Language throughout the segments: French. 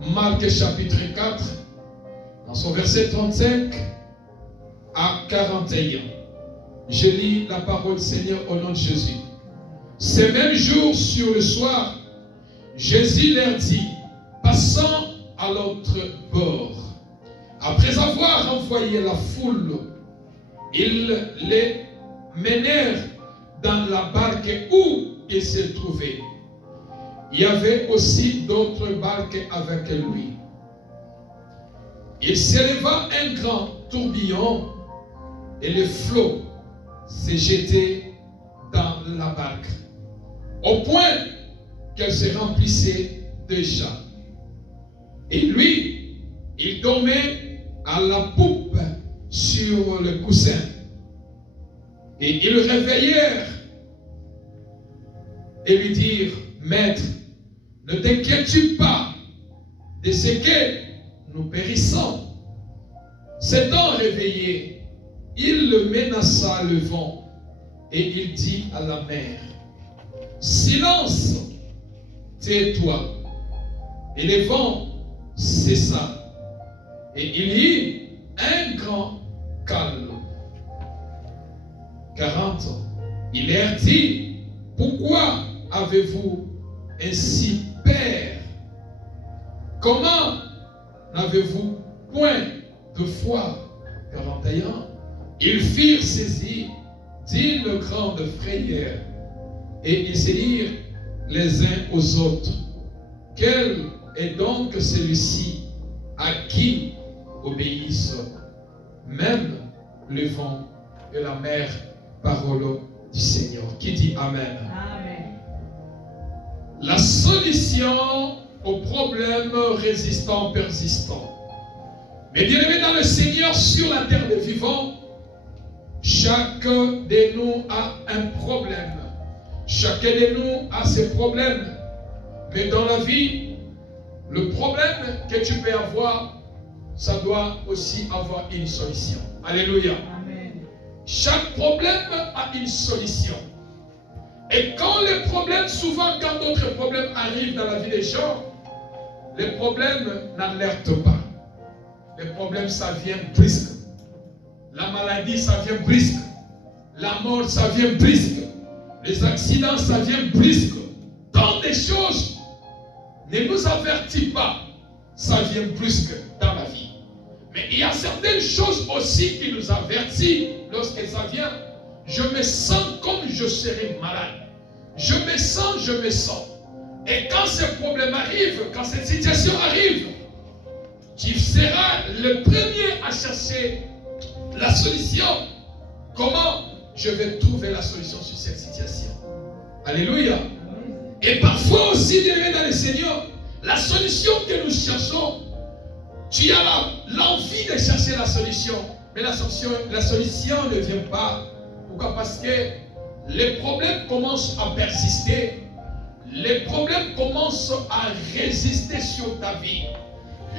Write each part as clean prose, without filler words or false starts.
Marc chapitre 4, dans son verset 35 à 41. Je lis la parole du Seigneur au nom de Jésus. Ces mêmes jours, sur le soir, Jésus leur dit, passant à l'autre bord. Après avoir envoyé la foule, ils les menèrent dans la barque où ils se trouvaient. Il y avait aussi d'autres barques avec lui. Il s'éleva un grand tourbillon et le flot s'est jeté dans la barque, au point qu'elle se remplissait déjà. Et lui, il dormait à la poupe sur le coussin. Et ils le réveillèrent et lui dirent, Maître, ne t'inquiètes-tu pas de ce que nous périssons? S'étant réveillé, il le menaça le vent et il dit à la mer, silence, tais-toi. Et le vent cessa et il y eut un grand calme. 40. Il leur dit, pourquoi avez-vous ainsi peur? Comment n'avez-vous point de foi? 41. Ils furent saisis d'une grande frayeur et ils se dirent les uns aux autres, quel est donc celui-ci à qui obéissent même le vent et la mer? Parole du Seigneur. Qui dit Amen? Amen. La solution au problème résistant, persistant. Mais bien aimé dans le Seigneur, sur la terre des vivants, chacun de nous a un problème. Chacun de nous a ses problèmes. Mais dans la vie, le problème que tu peux avoir, ça doit aussi avoir une solution. Alléluia. Chaque problème a une solution. Et quand les problèmes, souvent quand d'autres problèmes arrivent dans la vie des gens, les problèmes n'alertent pas. Les problèmes, ça vient brusque. La maladie, ça vient brusque. La mort, ça vient brusque. Les accidents, ça vient brusque. Tant de choses ne nous avertissent pas. Ça vient brusque dans la vie. Mais il y a certaines choses aussi qui nous avertissent lorsque ça vient. Je me sens comme je serai malade. Je me sens. Et quand ce problème arrive, quand cette situation arrive, tu seras le premier à chercher la solution. Comment je vais trouver la solution sur cette situation? Alléluia. Et parfois aussi, bien aimé dans le Seigneur, la solution que nous cherchons, tu as l'envie de chercher la solution, mais la solution ne vient pas. Pourquoi? Parce que les problèmes commencent à persister. Les problèmes commencent à résister sur ta vie.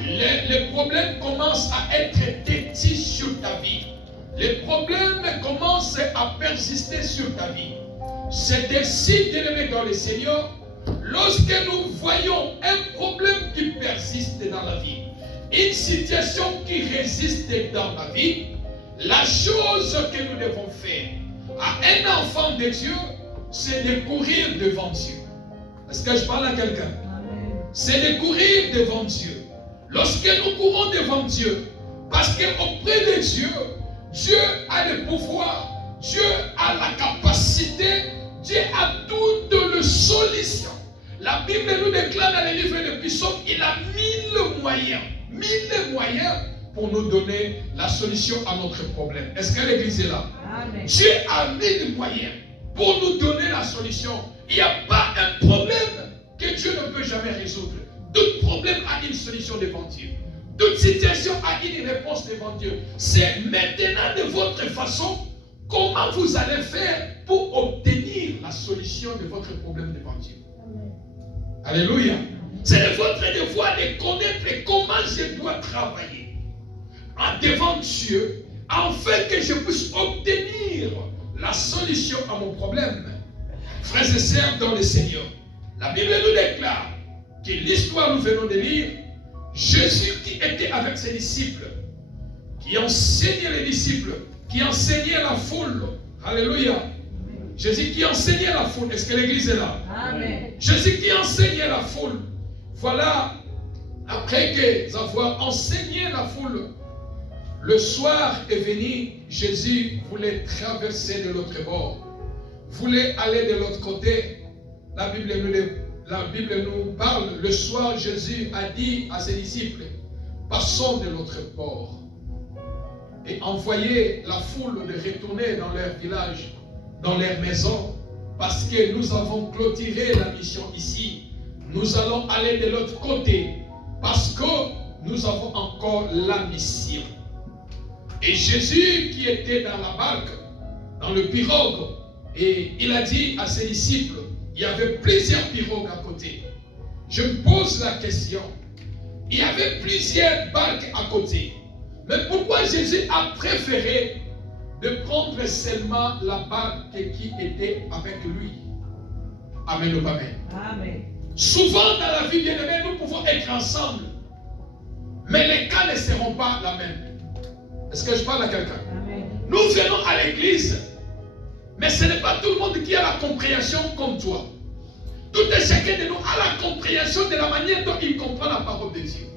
Les problèmes commencent à être têtus sur ta vie. Les problèmes commencent à persister sur ta vie. C'est ainsi, bien-aimé dans le Seigneur, lorsque nous voyons un problème qui persiste dans la vie, une situation qui résiste dans la vie, la chose que nous devons faire à un enfant de Dieu, c'est de courir devant Dieu. Est-ce que je parle à quelqu'un? C'est de courir devant Dieu. Lorsque nous courons devant Dieu, parce qu'auprès de Dieu, Dieu a le pouvoir, Dieu a la capacité, Dieu a toutes les solutions. La Bible nous déclare dans le livre de Psaumes, il a 1000 moyens pour nous donner la solution à notre problème. Est-ce que l'église est là? Amen. Dieu a 1000 moyens pour nous donner la solution. Il n'y a pas un problème que Dieu ne peut jamais résoudre. Tout problème a une solution devant Dieu. Toute situation a une réponse devant Dieu. C'est maintenant de votre façon comment vous allez faire pour obtenir la solution de votre problème devant Dieu. Amen. Alléluia. C'est de votre devoir de connaître comment je dois travailler devant Dieu afin que je puisse obtenir la solution à mon problème. Frères et sœurs dans le Seigneur, la Bible nous déclare que l'histoire nous venons de lire, Jésus qui était avec ses disciples, qui enseignait les disciples, qui enseignait la foule. Alléluia. Jésus qui enseignait la foule. Est-ce que l'église est là? Amen. Jésus qui enseignait la foule. Voilà, après avoir enseigné la foule, le soir est venu, Jésus voulait traverser de l'autre bord, voulait aller de l'autre côté. La Bible nous parle, le soir Jésus a dit à ses disciples, passons de l'autre bord, et envoyez la foule de retourner dans leur village, dans leur maison, parce que nous avons clôturé la mission ici. Nous allons aller de l'autre côté, parce que nous avons encore la mission. Et Jésus qui était dans la barque, dans le pirogue, et il a dit à ses disciples, il y avait plusieurs pirogues à côté. Je me pose la question, il y avait plusieurs barques à côté. Mais pourquoi Jésus a préféré de prendre seulement la barque qui était avec lui? Amen ou pas amen? Amen. Souvent dans la vie bien-aimée, nous pouvons être ensemble, mais les cas ne seront pas la même. Est-ce que je parle à quelqu'un? Nous venons à l'église, mais ce n'est pas tout le monde qui a la compréhension comme toi. Tout et chacun de nous a la compréhension de la manière dont il comprend la parole de Dieu.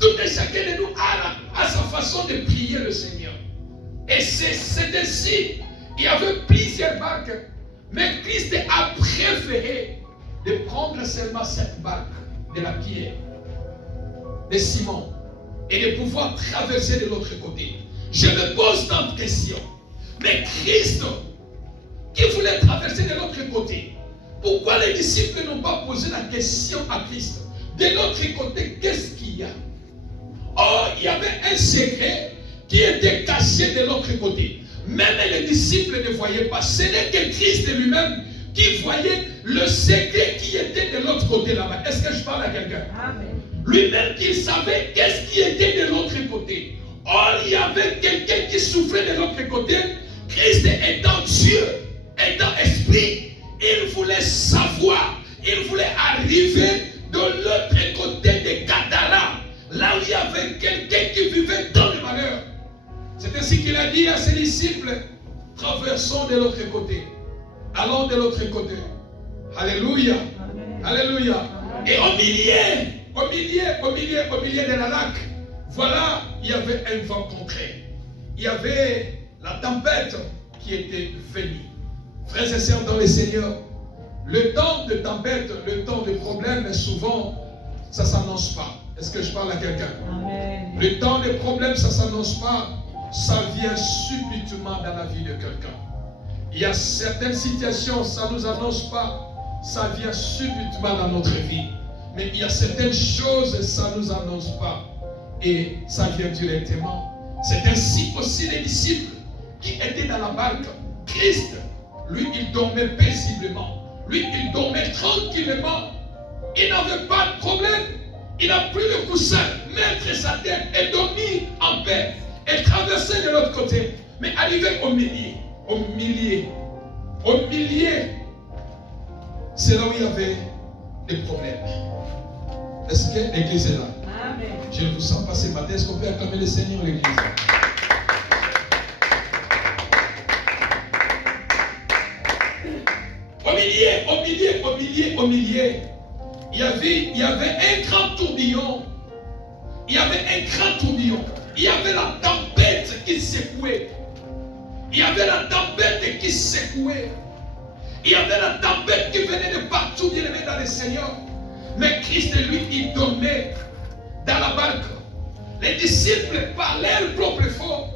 Tout et chacun de nous a sa façon de prier le Seigneur. Et c'est ainsi, il y avait plusieurs barques, mais Christ a préféré de prendre seulement cette barque de la pierre, de Simon, et de pouvoir traverser de l'autre côté. Je me pose tant de questions. Mais Christ, qui voulait traverser de l'autre côté, pourquoi les disciples n'ont pas posé la question à Christ? De l'autre côté, qu'est-ce qu'il y a? Oh, il y avait un secret qui était caché de l'autre côté. Même les disciples ne voyaient pas. Ce n'est que Christ lui-même qui voyait le secret qui était de l'autre côté là-bas. Est-ce que je parle à quelqu'un? Amen. Lui-même qui savait qu'est-ce qui était de l'autre côté. Or, il y avait quelqu'un qui souffrait de l'autre côté. Christ étant Dieu, étant esprit, il voulait savoir, il voulait arriver de l'autre côté de Gadara, là où il y avait quelqu'un qui vivait dans le malheur. C'est ainsi qu'il a dit à ses disciples, traversons de l'autre côté. Allons de l'autre côté. Alléluia. Amen. Alléluia. Amen. Et au milieu de la lac, voilà, il y avait un vent contraire. Il y avait la tempête qui était venue. Frères et sœurs dans le Seigneur, le temps de tempête, le temps de problème, souvent, ça ne s'annonce pas. Est-ce que je parle à quelqu'un? Amen. Le temps de problème, ça ne s'annonce pas. Ça vient subitement dans la vie de quelqu'un. Il y a certaines situations, ça ne nous annonce pas. Ça vient subitement dans notre vie. Mais il y a certaines choses, ça ne nous annonce pas. Et ça vient directement. C'est ainsi aussi les disciples qui étaient dans la barque. Christ, lui, il dormait paisiblement. Lui, il dormait tranquillement. Il n'avait pas de problème. Il a pris le coussin, mettre sa tête et dormir en paix. Et traverser de l'autre côté. Mais arrivé au milieu, c'est là où il y avait des problèmes. Est-ce que l'église est là? Amen. Je vous sens passer matin. Est-ce qu'on peut acclamer le Seigneur, l'église? Au milieu, il y avait un grand tourbillon. Il y avait la tempête qui secouait. Il y avait la tempête qui venait de partout, bien aimé dans le Seigneur. Mais Christ, lui, il dormait dans la barque. Les disciples, par leur propre effort,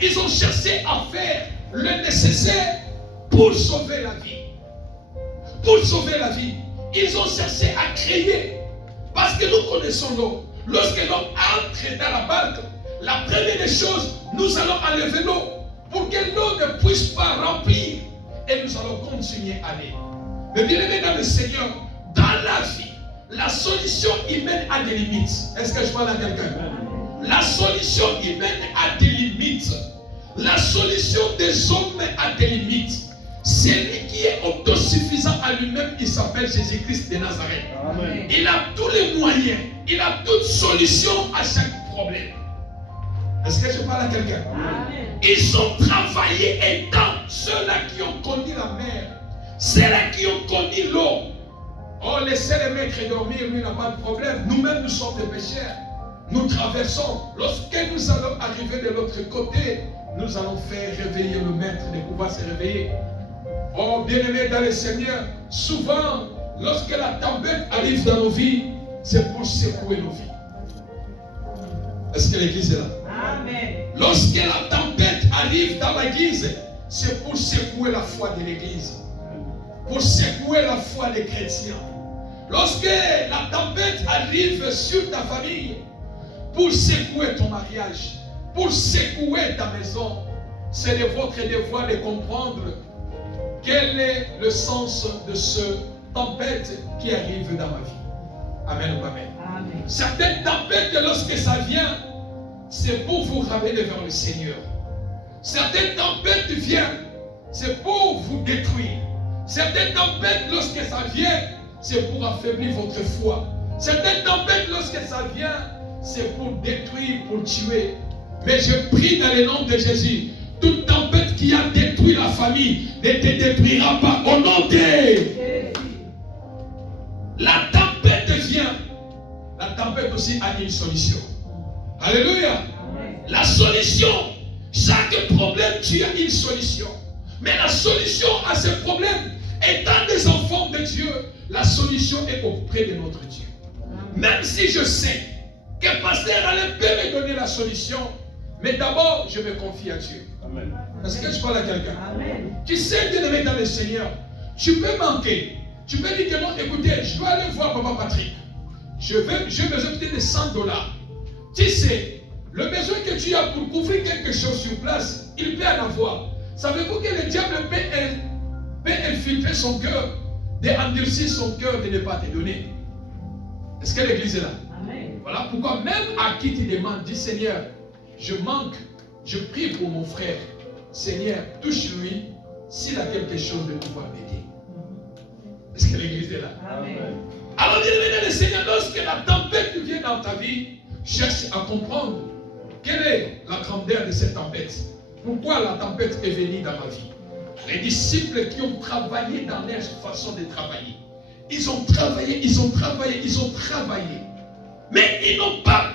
ils ont cherché à faire le nécessaire pour sauver la vie. Ils ont cherché à créer. Parce que nous connaissons l'eau. Lorsque l'homme entre dans la barque, la première des choses, nous allons enlever l'eau pour que l'eau ne puisse pas remplir. Et nous allons continuer à aller. Mais bien aimé dans le Seigneur, dans la vie, la solution humaine a des limites. Est-ce que je parle à quelqu'un? La solution humaine a des limites. La solution des hommes a des limites. Celui qui est autosuffisant à lui-même, il s'appelle Jésus-Christ de Nazareth. Amen. Il a tous les moyens il a toute solution à chaque problème. Est-ce que je parle à quelqu'un? Ils ont travaillé étant ceux-là qui ont connu la mer, ceux-là qui ont connu l'eau. Oh, laissez les maîtres dormir, lui n'a pas de problème. Nous-mêmes, nous sommes des pécheurs. Nous traversons. Lorsque nous allons arriver de l'autre côté, nous allons faire réveiller le maître de pouvoir se réveiller. Oh, bien-aimés dans le Seigneur, souvent, lorsque la tempête arrive dans nos vies, c'est pour secouer nos vies. Est-ce que l'église est là? Amen. Lorsque la tempête arrive dans l'église, c'est pour secouer la foi de l'église, pour secouer la foi des chrétiens. Lorsque la tempête arrive sur ta famille, pour secouer ton mariage, pour secouer ta maison, c'est de votre devoir de comprendre quel est le sens de ce tempête qui arrive dans ma vie. Amen ou amen. Amen. Certaines tempêtes, lorsque ça vient, c'est pour vous ramener vers le Seigneur. Certaines tempêtes viennent, c'est pour vous détruire. Certaines tempêtes, lorsque ça vient, c'est pour affaiblir votre foi. Certaines tempêtes, lorsque ça vient, c'est pour détruire, pour tuer. Mais je prie dans le nom de Jésus, toute tempête qui a détruit la famille ne te détruira pas au nom de Jésus. La tempête vient. La tempête aussi a une solution. Alléluia. La solution, chaque problème, tu as une solution. Mais la solution à ce problème, étant des enfants de Dieu, la solution est auprès de notre Dieu. Même si je sais que pasteur Alain peut me donner la solution, mais d'abord, je me confie à Dieu. Amen. Est-ce que je parle à quelqu'un? Amen. Tu sais, bien-aimé dans le Seigneur, tu peux manquer. Tu peux dire que non, écoutez, je dois aller voir Papa Patrick. J'ai besoin peut-être de $100. Tu sais, le besoin que tu as pour couvrir quelque chose sur place, il peut en avoir. Savez-vous que le diable peut infiltrer son cœur, d'endurcir son cœur de ne pas te donner? Est-ce que l'église est là? Amen. Voilà pourquoi même à qui tu demandes, dis Seigneur, je manque, je prie pour mon frère. Seigneur, touche-lui s'il a quelque chose de pouvoir m'aider. Est-ce que l'église est là? Amen. Alors, bien-aimé dans le Seigneur, lorsque la tempête vient dans ta vie, cherche à comprendre quelle est la grandeur de cette tempête. Pourquoi la tempête est venue dans ma vie? Les disciples qui ont travaillé dans leur façon de travailler, ils ont travaillé, ils ont travaillé, ils ont travaillé. Mais ils n'ont pas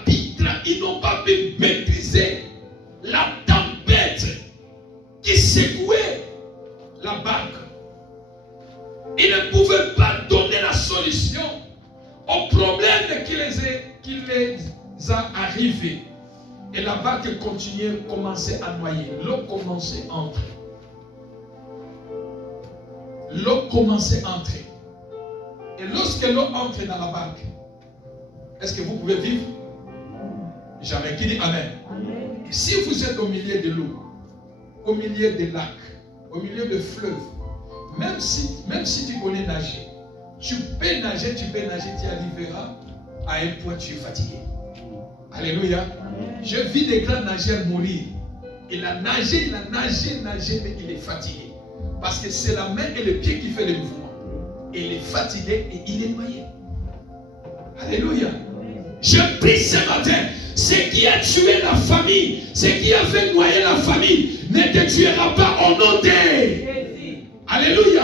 pu maîtriser la tempête qui secouait la barque. Ils ne pouvaient pas donner la solution au problème qui les a arrivés. Et la barque continuait, commençait à noyer. L'eau commençait à entrer. L'eau commençait à entrer. Et lorsque l'eau entre dans la barque, est-ce que vous pouvez vivre? Jamais. Qui dit Amen? Amen. Si vous êtes au milieu de l'eau, au milieu des lacs, au milieu de fleuves, même si tu connais nager, tu peux nager, tu arriveras à un point où tu es fatigué. Alléluia. Je vis des grands nageurs mourir. Il a nagé, mais il est fatigué. Parce que c'est la main et le pied qui fait le mouvement. Il est fatigué et il est noyé. Alléluia. Je prie ce matin, ce qui a tué la famille, ce qui a fait noyer la famille, ne te tuera pas au nom de Jésus. Alléluia.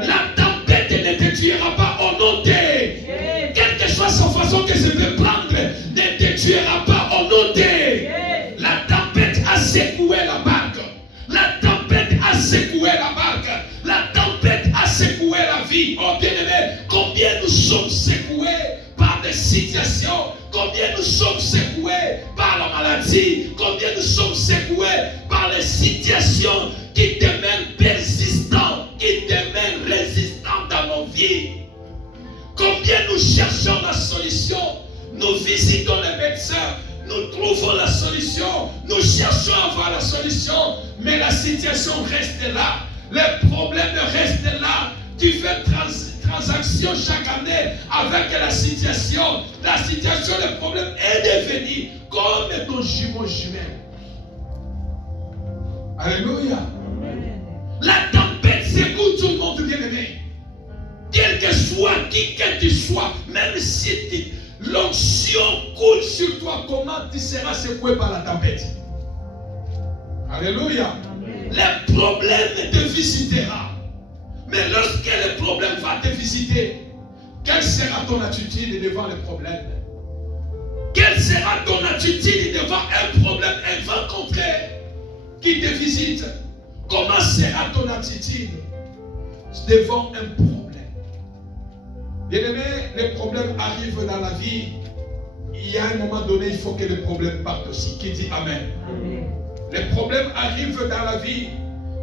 La tempête ne te tuera pas au nom de Jésus. Quelle que soit sa façon que je peux prendre, ne te tuera pas au nom de Jésus. La tempête a secoué la barque. La tempête a secoué la barque. La tempête a secoué la vie. Oh bien-aimé, combien nous sommes secoués par des situations, combien nous sommes secoués par la maladie, combien nous sommes secoués par les situations qui demeurent persistantes, qui demeurent résistantes dans nos vies. Combien nous cherchons la solution, nous visitons les médecins, nous trouvons la solution, nous cherchons à avoir la solution, mais la situation reste là, les problèmes restent là. Tu fais transaction chaque année avec la situation. La situation, le problème est devenu comme ton jumeau jumelle. Alléluia. La tempête secoue tout le monde, bien-aimé. Quel que soit, qui que tu sois, même si l'onction coule sur toi, comment tu seras secoué par la tempête? Alléluia. Les problèmes te visitera. Mais lorsque le problème va te visiter, quelle sera ton attitude devant le problème? Quelle sera ton attitude devant un problème, un vent contraire qui te visite? Comment sera ton attitude devant un problème? Bien-aimé, les problèmes arrivent dans la vie. Il y a un moment donné, il faut que les problèmes partent aussi. Qui dit Amen? Amen. Les problèmes arrivent dans la vie.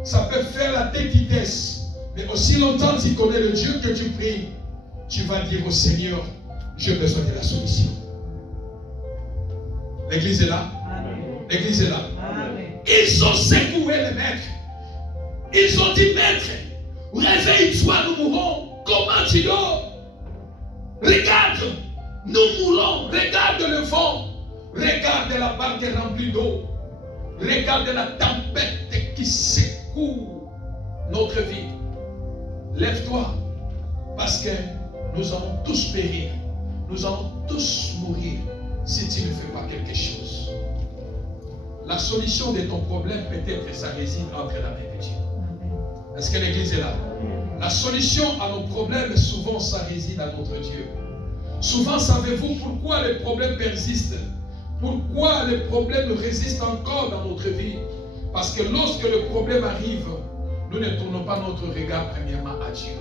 Ça peut faire la tête qui teste. Mais aussi longtemps tu connais le Dieu que tu pries, tu vas dire au Seigneur, j'ai besoin de la solution. L'église est là. Amen. L'église est là. Amen. Ils ont secoué les maîtres. Ils ont dit, maître, réveille-toi, nous mourrons. Comment tu dors? Regarde, nous mourons. Regarde le vent. Regarde la barque remplie d'eau. Regarde la tempête qui secoue notre vie. Lève-toi, parce que nous allons tous périr. Nous allons tous mourir si tu ne fais pas quelque chose. La solution de ton problème, peut-être, ça réside entre la main de Dieu. Est-ce que l'église est là? La solution à nos problèmes, souvent, ça réside à notre Dieu. Souvent, savez-vous pourquoi les problèmes persistent? Pourquoi les problèmes résistent encore dans notre vie? Parce que lorsque le problème arrive, nous ne tournons pas notre regard premièrement à Dieu.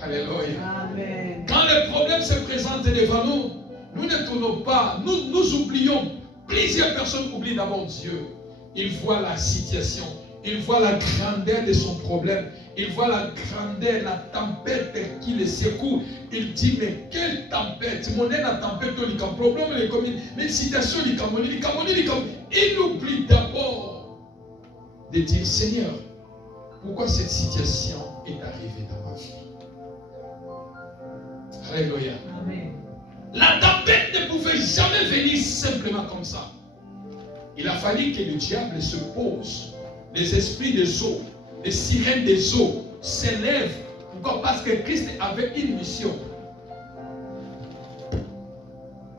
Alléluia. Amen. Quand les problèmes se présentent devant nous, nous ne tournons pas, nous oublions. Plusieurs personnes oublient d'abord Dieu. Ils voient la situation, ils voient la grandeur de son problème, ils voient la grandeur, la tempête qui les secoue. Ils disent, mais quelle tempête? Mon la tempête, il y a un problème, mais situation, il y a il oublie d'abord de dire, Seigneur, pourquoi cette situation est arrivée dans ma vie? Alléluia. Amen. La tempête ne pouvait jamais venir simplement comme ça. Il a fallu que le diable se pose. Les esprits des eaux, les sirènes des eaux s'élèvent. Pourquoi? Parce que Christ avait une mission.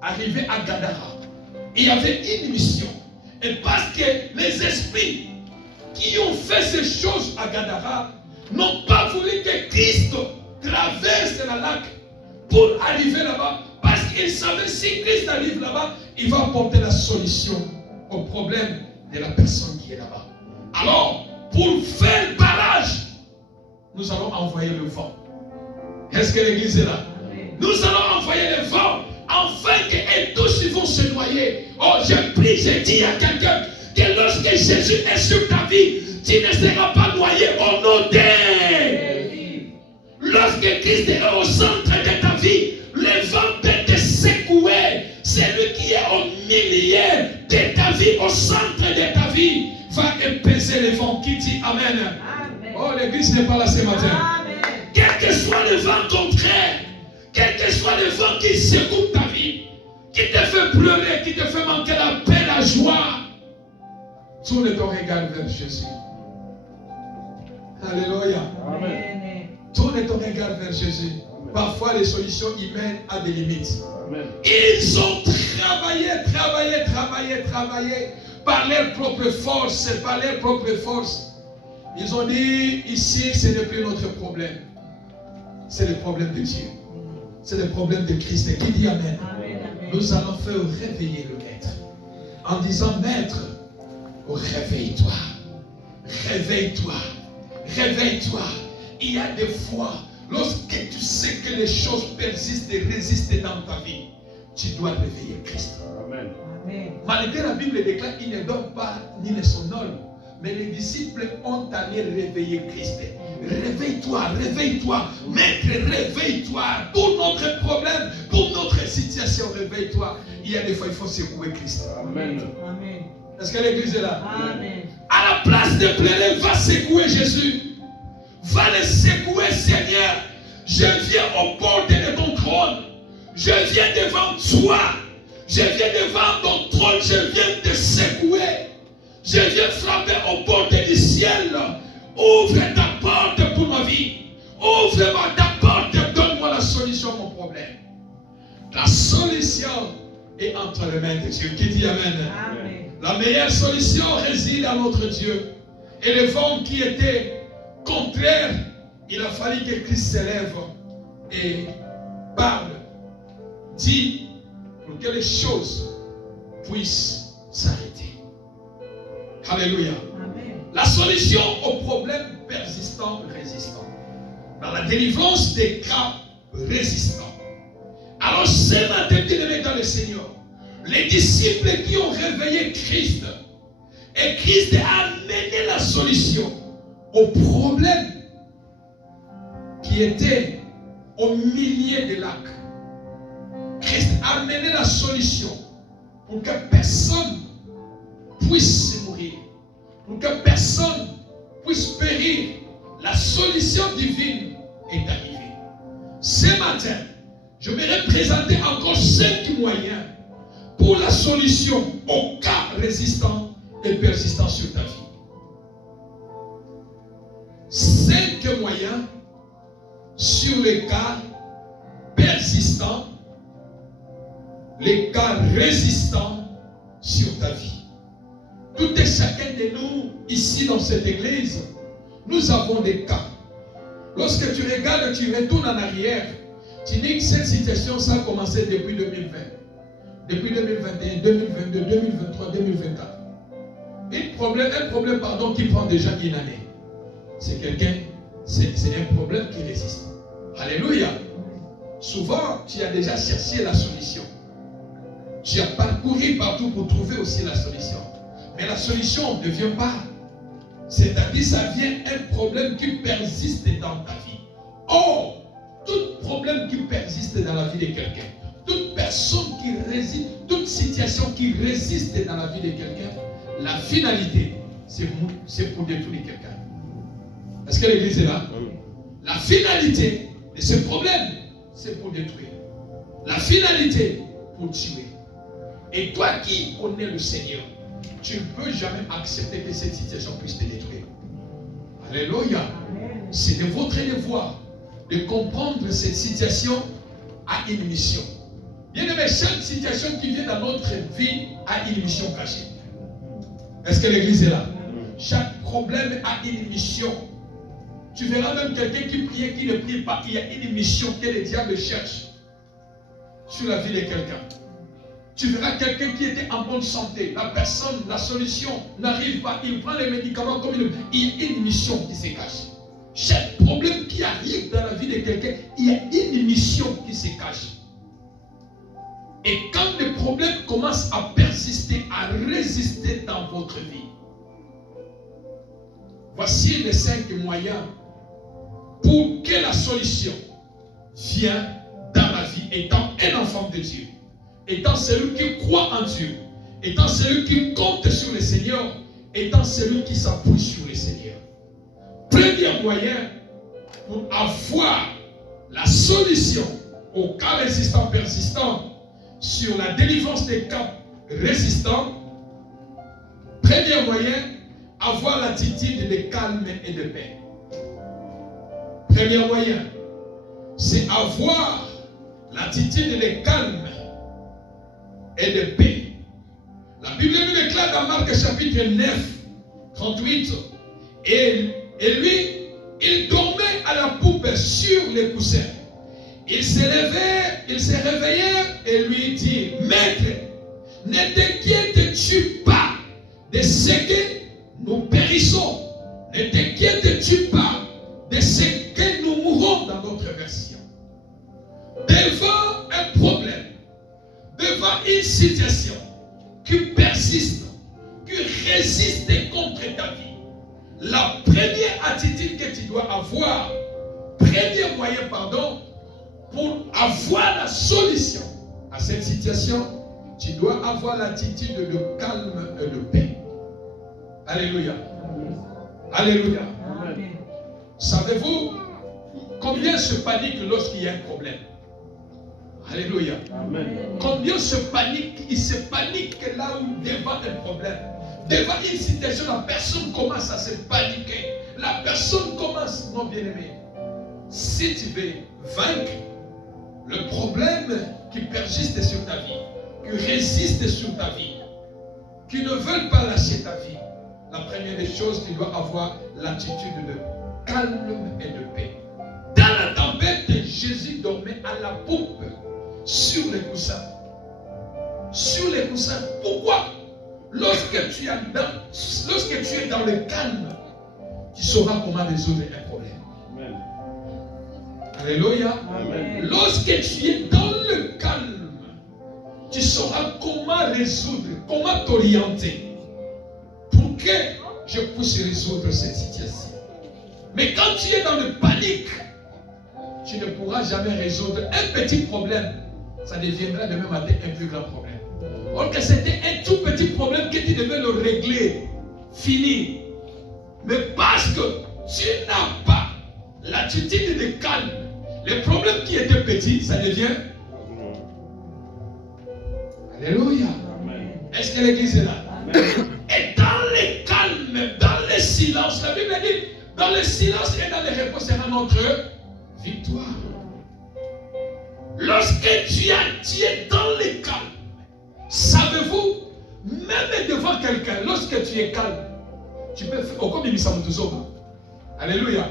Arrivé à Gadara, il y avait une mission. Et parce que les esprits qui ont fait ces choses à Gadara n'ont pas voulu que Christ traverse la lac pour arriver là-bas, parce qu'ils savaient si Christ arrive là-bas, il va apporter la solution au problème de la personne qui est là-bas. Alors, pour faire le barrage, nous allons envoyer le vent. Est-ce que l'église est là? Nous allons envoyer le vent, afin que tous ils vont se noyer. Oh, je prie, je dis à quelqu'un que lorsque Jésus est sur ta vie, tu ne seras pas noyé au nom de... Lorsque Christ est au centre de ta vie, le vent peut te secouer. Celui qui est au milieu de ta vie, au centre de ta vie, va épeser le vent. Qui dit Amen? Amen. Oh, l'église n'est pas là ce matin. Amen. Quel que soit le vent contraire, quel que soit le vent qui secoue ta vie, qui te fait pleurer, qui te fait manquer la paix, la joie, tourne ton regard vers Jésus. Alléluia. Amen. Tourne ton regard vers Jésus. Amen. Parfois, les solutions humaines ont des limites. Amen. Ils ont travaillé par leur propre force, Ils ont dit, ici, ce n'est plus notre problème. C'est le problème de Dieu. C'est le problème de Christ. Et qui dit Amen? Amen. Nous allons faire réveiller le Maître. En disant, Maître, réveille-toi. Réveille-toi. Réveille-toi. Il y a des fois, lorsque tu sais que les choses persistent et résistent dans ta vie, tu dois réveiller Christ. Amen. Malgré la Bible déclare, il ne dort pas ni ne somnole. Mais les disciples ont allé réveiller Christ. Réveille-toi, réveille-toi. Maître, réveille-toi. Pour notre problème, pour notre situation, réveille-toi. Il y a des fois, il faut secouer Christ. Amen. Est-ce que l'église est là? Amen. À la place de pleurer, va secouer Jésus. Va le secouer, Seigneur. Je viens au bord de ton trône. Je viens devant toi. Je viens devant ton trône. Je viens te secouer. Je viens frapper aux portes du ciel. Ouvre ta porte pour ma vie. Ouvre-moi ta porte. Donne-moi la solution à mon problème. La solution est entre les mains de Dieu. Qui dit Amen? Amen. La meilleure solution réside à notre Dieu. Et le vent qui était contraire, il a fallu que Christ s'élève et parle, dit, pour que les choses puissent s'arrêter. Alléluia. Amen. La solution aux problèmes persistants, résistants. Dans la délivrance des cas résistants. Alors ce matin, bien-aimés dans le Seigneur, les disciples qui ont réveillé Christ, et Christ a amené la solution aux problèmes qui étaient au milieu des lacs. Christ a amené la solution pour que personne puisse se mourir, pour que personne puisse périr. La solution divine est arrivée. Ce matin, je vais présenter encore 5 moyens pour la solution aux cas résistants et persistants sur ta vie. 5 moyens sur les cas persistants, les cas résistants sur ta vie. Tout et chacun de nous, ici dans cette église, nous avons des cas. Lorsque tu regardes, tu retournes en arrière, tu dis que cette situation, ça a commencé depuis 2020, depuis 2021, 2022, 2023, 2024. Un problème qui prend déjà une année. C'est un problème qui résiste. Alléluia. Souvent, tu as déjà cherché la solution. Tu as parcouru partout pour trouver aussi la solution. Mais la solution ne vient pas. C'est-à-dire, ça vient un problème qui persiste dans ta vie. Or, tout problème qui persiste dans la vie de quelqu'un, toute personne qui résiste, toute situation qui résiste dans la vie de quelqu'un, la finalité, c'est pour détruire quelqu'un. Est-ce que l'église est là? La finalité de ce problème, c'est pour détruire. La finalité, pour tuer. Et toi qui connais le Seigneur, tu ne peux jamais accepter que cette situation puisse te détruire. Alléluia. C'est de votre devoir de comprendre cette situation a une mission. Bien aimé, chaque situation qui vient dans notre vie a une mission cachée. Est-ce que l'église est là? Chaque problème a une mission. Tu verras même quelqu'un qui prie, qui ne prie pas. Il y a une mission que le diable cherche sur la vie de quelqu'un. Tu verras quelqu'un qui était en bonne santé. La personne, la solution n'arrive pas. Il prend les médicaments comme il y a une mission qui se cache. Chaque problème qui arrive dans la vie de quelqu'un, il y a une mission qui se cache. Et quand les problèmes commencent à persister, à résister dans votre vie, voici les 5 moyens pour que la solution vienne dans la vie, étant un enfant de Dieu, étant celui qui croit en Dieu, étant celui qui compte sur le Seigneur, étant celui qui s'appuie sur le Seigneur. Premier moyen pour avoir la solution aux cas résistants persistants sur la délivrance des cas résistants. Premier moyen, avoir l'attitude de calme et de paix. Premier moyen, c'est avoir l'attitude de calme et de paix. La Bible nous déclare dans Marc chapitre 9, 38, et lui, il dormait à la poupe sur les coussins. Il se réveillait et lui dit, Maître, ne t'inquiètes-tu pas de ce que nous périssons? Ne t'inquiètes-tu pas de ce que nous mourrons dans notre version? Devant un problème, devant une situation qui persiste, qui résiste contre ta vie, la première attitude que tu dois avoir, premier moyen, pour avoir la solution à cette situation, tu dois avoir l'attitude de calme et de paix. Alléluia. Alléluia. Amen. Savez-vous combien se panique lorsqu'il y a un problème? Alléluia. Amen. Combien se panique? Il se panique là où devant un problème. Devant une situation, la personne commence à se paniquer. La personne commence, non bien aimé. Si tu veux vaincre, le problème qui persiste sur ta vie, qui résiste sur ta vie, qui ne veulent pas lâcher ta vie, la première des choses, tu dois avoir l'attitude de calme et de paix. Dans la tempête, Jésus dormait à la poupe, sur les coussins. Sur les coussins. Pourquoi? Lorsque tu es dans le calme, tu sauras comment résoudre un problème. Amen. Alléluia. Amen. Lorsque tu es dans le calme, tu sauras comment résoudre, comment t'orienter pour que je puisse résoudre cette situation. Mais quand tu es dans le panique, tu ne pourras jamais résoudre un petit problème. Ça deviendra demain matin un plus grand problème. Or que c'était un tout petit problème que tu devais le régler, finir. Mais parce que tu n'as pas l'attitude de calme, les problèmes qui étaient petits, ça devient. Alléluia. Est-ce que l'église est là? Amen. Et dans le calme, dans le silence, la Bible dit, dans le silence et dans le repos sera notre victoire. Lorsque tu es dans le calme, savez-vous, même devant quelqu'un, lorsque tu es calme, tu peux faire comme il Alléluia.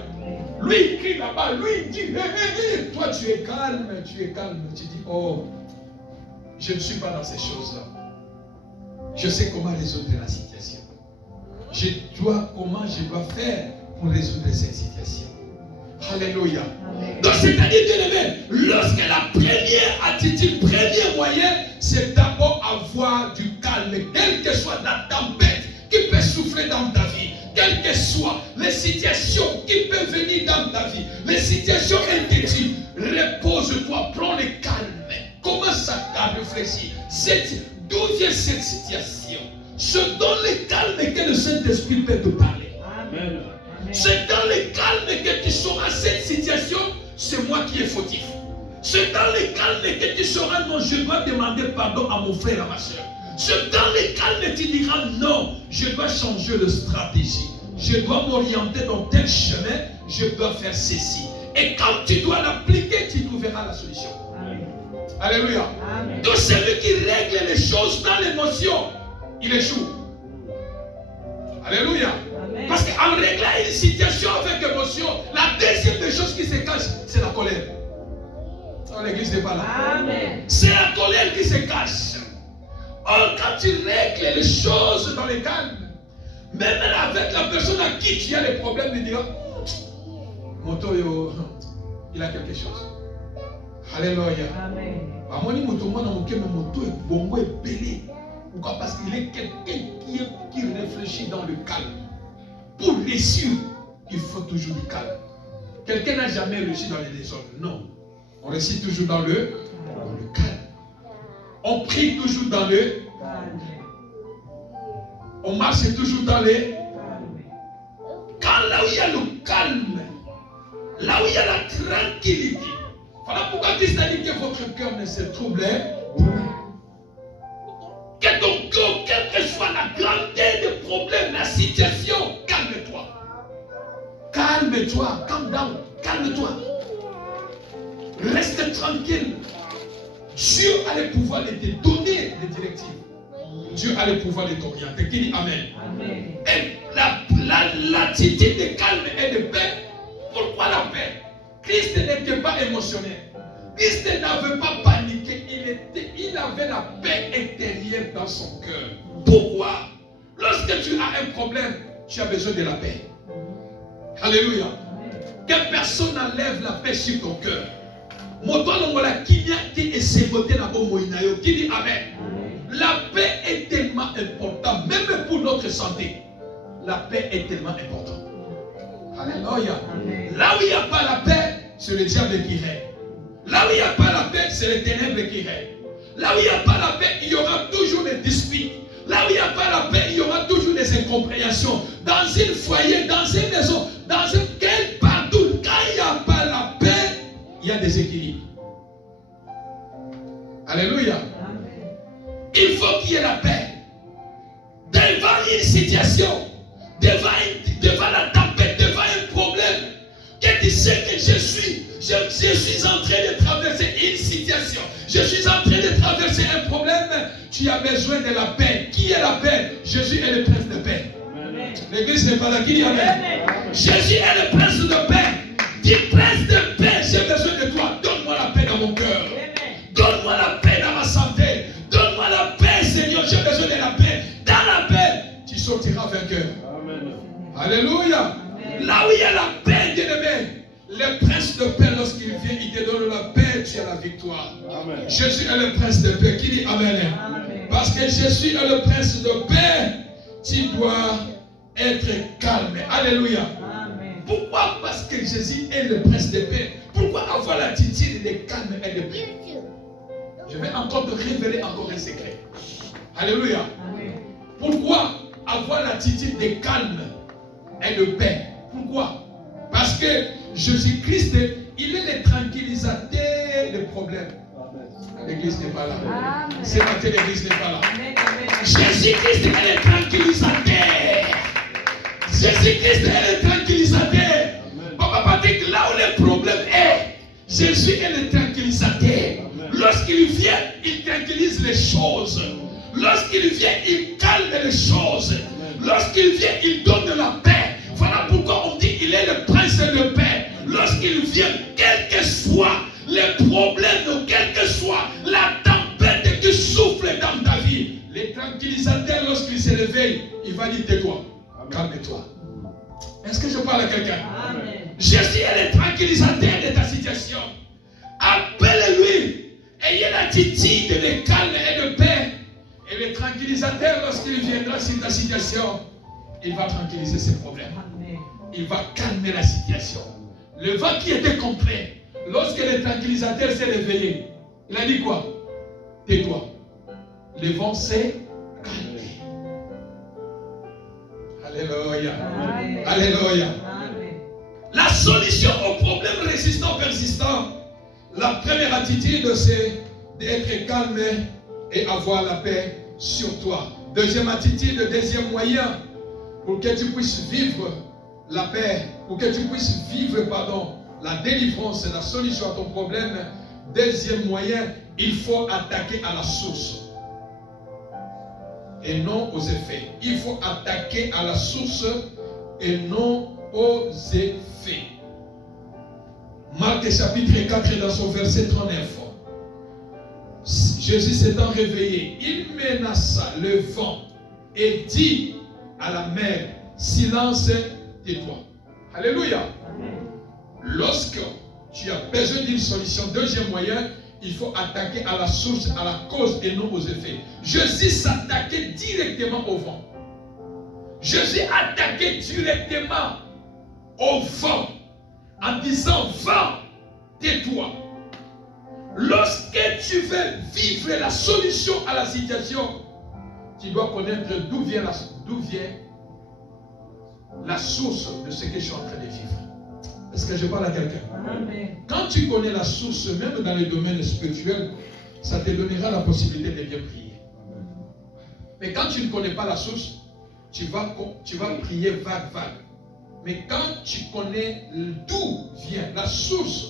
Lui il crie là-bas, lui il dit, hey, toi tu es calme. Tu dis, oh, je ne suis pas dans ces choses-là. Je sais comment résoudre la situation. Comment je dois faire pour résoudre cette situation. Alléluia. Donc c'est-à-dire, bien-aimé, lorsque la première attitude, premier moyen, c'est d'abord avoir du calme, quelle que soit la tempête qui peut souffler dans ta vie, quelles que soient les situations qui peuvent venir dans ta vie, les situations inquiétudes, repose-toi, prends le calme. Commence à réfléchir. D'où vient cette situation? C'est dans le calme que le Saint-Esprit peut te parler. Amen. C'est dans le calme que tu sauras cette situation, c'est moi qui est fautif. C'est dans le calme que tu sauras, non, je dois demander pardon à mon frère, à ma soeur. C'est dans le calme que tu diras, non, je dois changer de stratégie. Je dois m'orienter dans tel chemin, je dois faire ceci. Et quand tu dois l'appliquer, tu trouveras la solution. Amen. Alléluia. Amen. Donc celui qui règle les choses dans l'émotion, il échoue. Alléluia. Amen. Parce qu'en réglant une situation avec émotion, la deuxième des choses qui se cache, c'est la colère. Oh, l'église n'est pas là. Amen. C'est la colère qui se cache. Or, quand tu règles les choses dans le calme, même avec la personne à qui tu as les problèmes, il dira, Moto, il a quelque chose. Alléluia. Amen. Pourquoi? Parce qu'il est quelqu'un qui réfléchit dans le calme. Pour réussir, il faut toujours du calme. Quelqu'un n'a jamais réussi dans les désordres. Non. On réussit toujours dans le calme. On prie toujours dans le calme. On marche toujours dans le calme. Quand là où il y a le calme, là où il y a la tranquillité, voilà pourquoi Christ a dit que votre cœur ne se trouble point. Que ton cœur, quelle que soit la grandeur des problèmes, la situation, calme-toi. Calme-toi, calm down, calme-toi. Reste tranquille. Dieu a le pouvoir de te donner des directives. Dieu a le pouvoir de t'orienter. Qui dit Amen. Amen. Et l'attitude de calme et de paix. Pourquoi la paix? Christ n'était pas émotionnel. Christ n'avait pas paniqué. Il avait la paix intérieure dans son cœur. Pourquoi? Lorsque tu as un problème, tu as besoin de la paix. Alléluia. Que personne n'enlève la paix sur ton cœur. Qui dit Amen. La paix est tellement importante, même pour notre santé. La paix est tellement importante. Alléluia. Là où il n'y a pas la paix, c'est le diable qui règne. Là où il n'y a pas la paix, c'est les ténèbres qui règnent. Là où il n'y a pas la paix, il y aura toujours des disputes. Là où il n'y a pas la paix, il y aura toujours des incompréhensions. Dans un foyer, dans une maison, dans quel partout, quand il n'y a pas la paix, il y a des équilibres. Alléluia. Amen. Il faut qu'il y ait la paix. Devant une situation, devant la tempête, devant un problème, que tu sais que je suis suis en train de traverser une situation. Je suis en train de traverser un problème. Tu as besoin de la paix. Qui est la paix? Jésus est le prince de paix. L'église n'est pas là. Qui dit amen? Jésus est le prince de paix. Dis prince de paix, j'ai besoin de toi. Donne-moi la paix dans mon cœur. Donne-moi la paix dans ma santé. Donne-moi la paix, Seigneur. J'ai besoin de la paix. Dans la paix, tu sortiras vainqueur. Alléluia. Là où il y a la paix, bien-aimé, le prince de paix, lorsqu'il vient, il te donne la paix, tu as la victoire. Amen. Jésus est le prince de paix. Qui dit amen? Amen. Parce que Jésus est le prince de paix, tu dois être calme. Alléluia. Amen. Pourquoi? Parce que Jésus est le prince de paix. Pourquoi avoir l'attitude de calme et de paix? Je vais encore te révéler encore un secret. Alléluia. Amen. Pourquoi avoir l'attitude de calme et de paix? Pourquoi? Parce que Jésus-Christ, il est le tranquillisateur des problèmes. L'église n'est pas là. C'est matin, l'église n'est pas là. Jésus-Christ est le tranquillisateur. Jésus-Christ est le tranquillisateur. Papa Patrick, là où le problème est, Jésus est le tranquillisateur. Lorsqu'il vient, il tranquillise les choses. Lorsqu'il vient, il calme les choses. Lorsqu'il vient, il donne de la paix. Voilà pourquoi on dit qu'il est le prince de paix. Lorsqu'il vient, quel que soit les problèmes, quelle que soit la tempête qui souffle dans ta vie, les tranquillisateurs, lorsqu'il se réveille, il va dire tais-toi, calme-toi. Est-ce que je parle à quelqu'un? Jésus est le tranquillisateur de ta situation. Appelle-lui. Ayez l'attitude de calme et de paix. Et le tranquillisateur, lorsqu'il viendra sur ta situation, il va tranquilliser ses problèmes. Il va calmer la situation. Le vent qui était complet, lorsque le tranquillisateur s'est réveillé, il a dit quoi? Tais-toi. Le vent s'est calmé. Alléluia. Amen. Alléluia. Amen. La solution au problème résistant persistant, la première attitude, c'est d'être calme et avoir la paix sur toi. Deuxième attitude, deuxième moyen, pour que tu puisses vivre la paix, pour que tu puisses vivre, la délivrance, la solution à ton problème. Deuxième moyen, il faut attaquer à la source et non aux effets. Il faut attaquer à la source et non aux effets. Marc chapitre 4 dans son verset 39. Jésus s'étant réveillé, il menaça le vent et dit à la mer, silence, tais-toi. Alléluia. Amen. Lorsque tu as besoin d'une solution, deuxième moyen, il faut attaquer à la source, à la cause et non aux effets. Jésus s'attaquait directement au vent. Jésus attaquait directement au vent en disant, vent, tais-toi. Lorsque tu veux vivre la solution à la situation, tu dois connaître d'où vient la source de ce que je suis en train de vivre. Est-ce que je parle à quelqu'un? Quand tu connais la source, même dans les domaines spirituels, ça te donnera la possibilité de bien prier. Mais quand tu ne connais pas la source, tu vas prier vague. Mais quand tu connais d'où vient la source,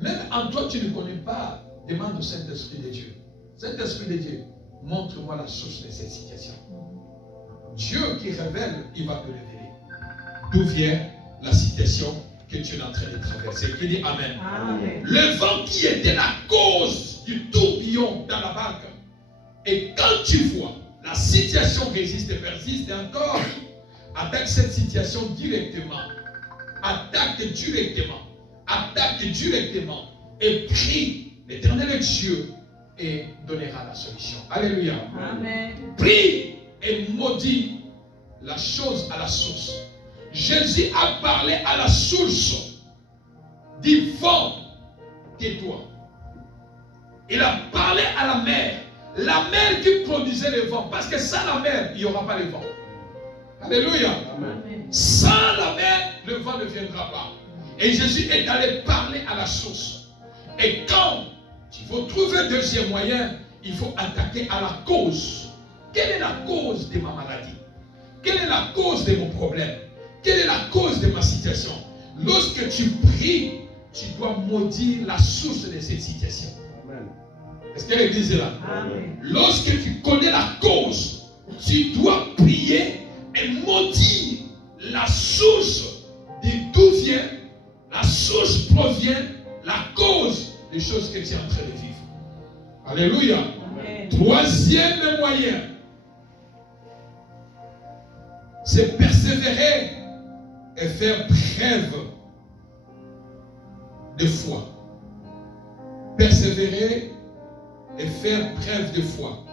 même en toi tu ne connais pas, demande au Saint-Esprit de Dieu. Saint-Esprit de Dieu, montre-moi la source de cette situation. Dieu qui révèle, il va te révéler. D'où vient la situation que tu es en train de traverser. Qui dit Amen. Amen. Le vent qui était la cause du tourbillon dans la barque. Et quand tu vois la situation résiste et persiste, et encore, attaque cette situation directement. Attaque directement. Et prie l'Éternel Dieu et donnera la solution. Alléluia. Amen. Prie et maudit la chose à la source. Jésus a parlé à la source du vent, tais-toi. Il a parlé à la mer qui produisait le vent. Parce que sans la mer, il n'y aura pas le vent. Alléluia. Amen. Sans la mer, le vent ne viendra pas. Et Jésus est allé parler à la source. Et quand il faut trouver un deuxième moyen, il faut attaquer à la cause. Quelle est la cause de ma maladie? Quelle est la cause de mon problème? Quelle est la cause de ma situation? Lorsque tu pries, tu dois maudire la source de cette situation. Amen. Est-ce que l'église est là? Amen. Lorsque tu connais la cause, tu dois prier et maudire la source d'où vient, la source provient, la cause des choses que tu es en train de vivre. Alléluia. Amen. Troisième moyen, c'est persévérer et faire preuve de foi. Persévérer et faire preuve de foi.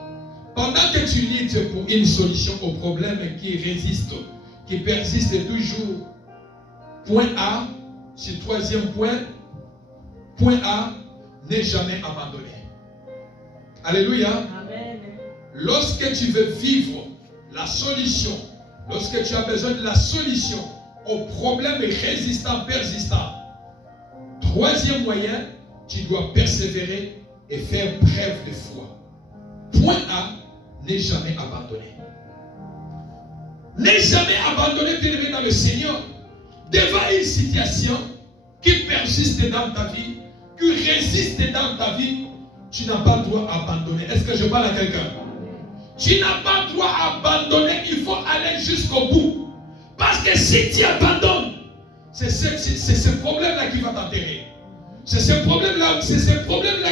Pendant que tu luttes pour une solution au problème qui résiste, qui persiste toujours, point A, ce troisième point A, n'est jamais abandonné. Alléluia. Amen. Lorsque tu veux vivre la solution, lorsque tu as besoin de la solution au problème résistant, persistant, troisième moyen, tu dois persévérer et faire preuve de foi. Point A, n'est jamais abandonné. N'est jamais abandonné, bien-aimé dans le Seigneur, devant une situation qui persiste dans ta vie, qui résiste dans ta vie, tu n'as pas le droit d'abandonner. Est-ce que je parle à quelqu'un? Tu n'as pas le droit d'abandonner, il faut aller jusqu'au bout. Parce que si tu abandonnes, c'est ce problème-là qui va t'enterrer. C'est ce problème-là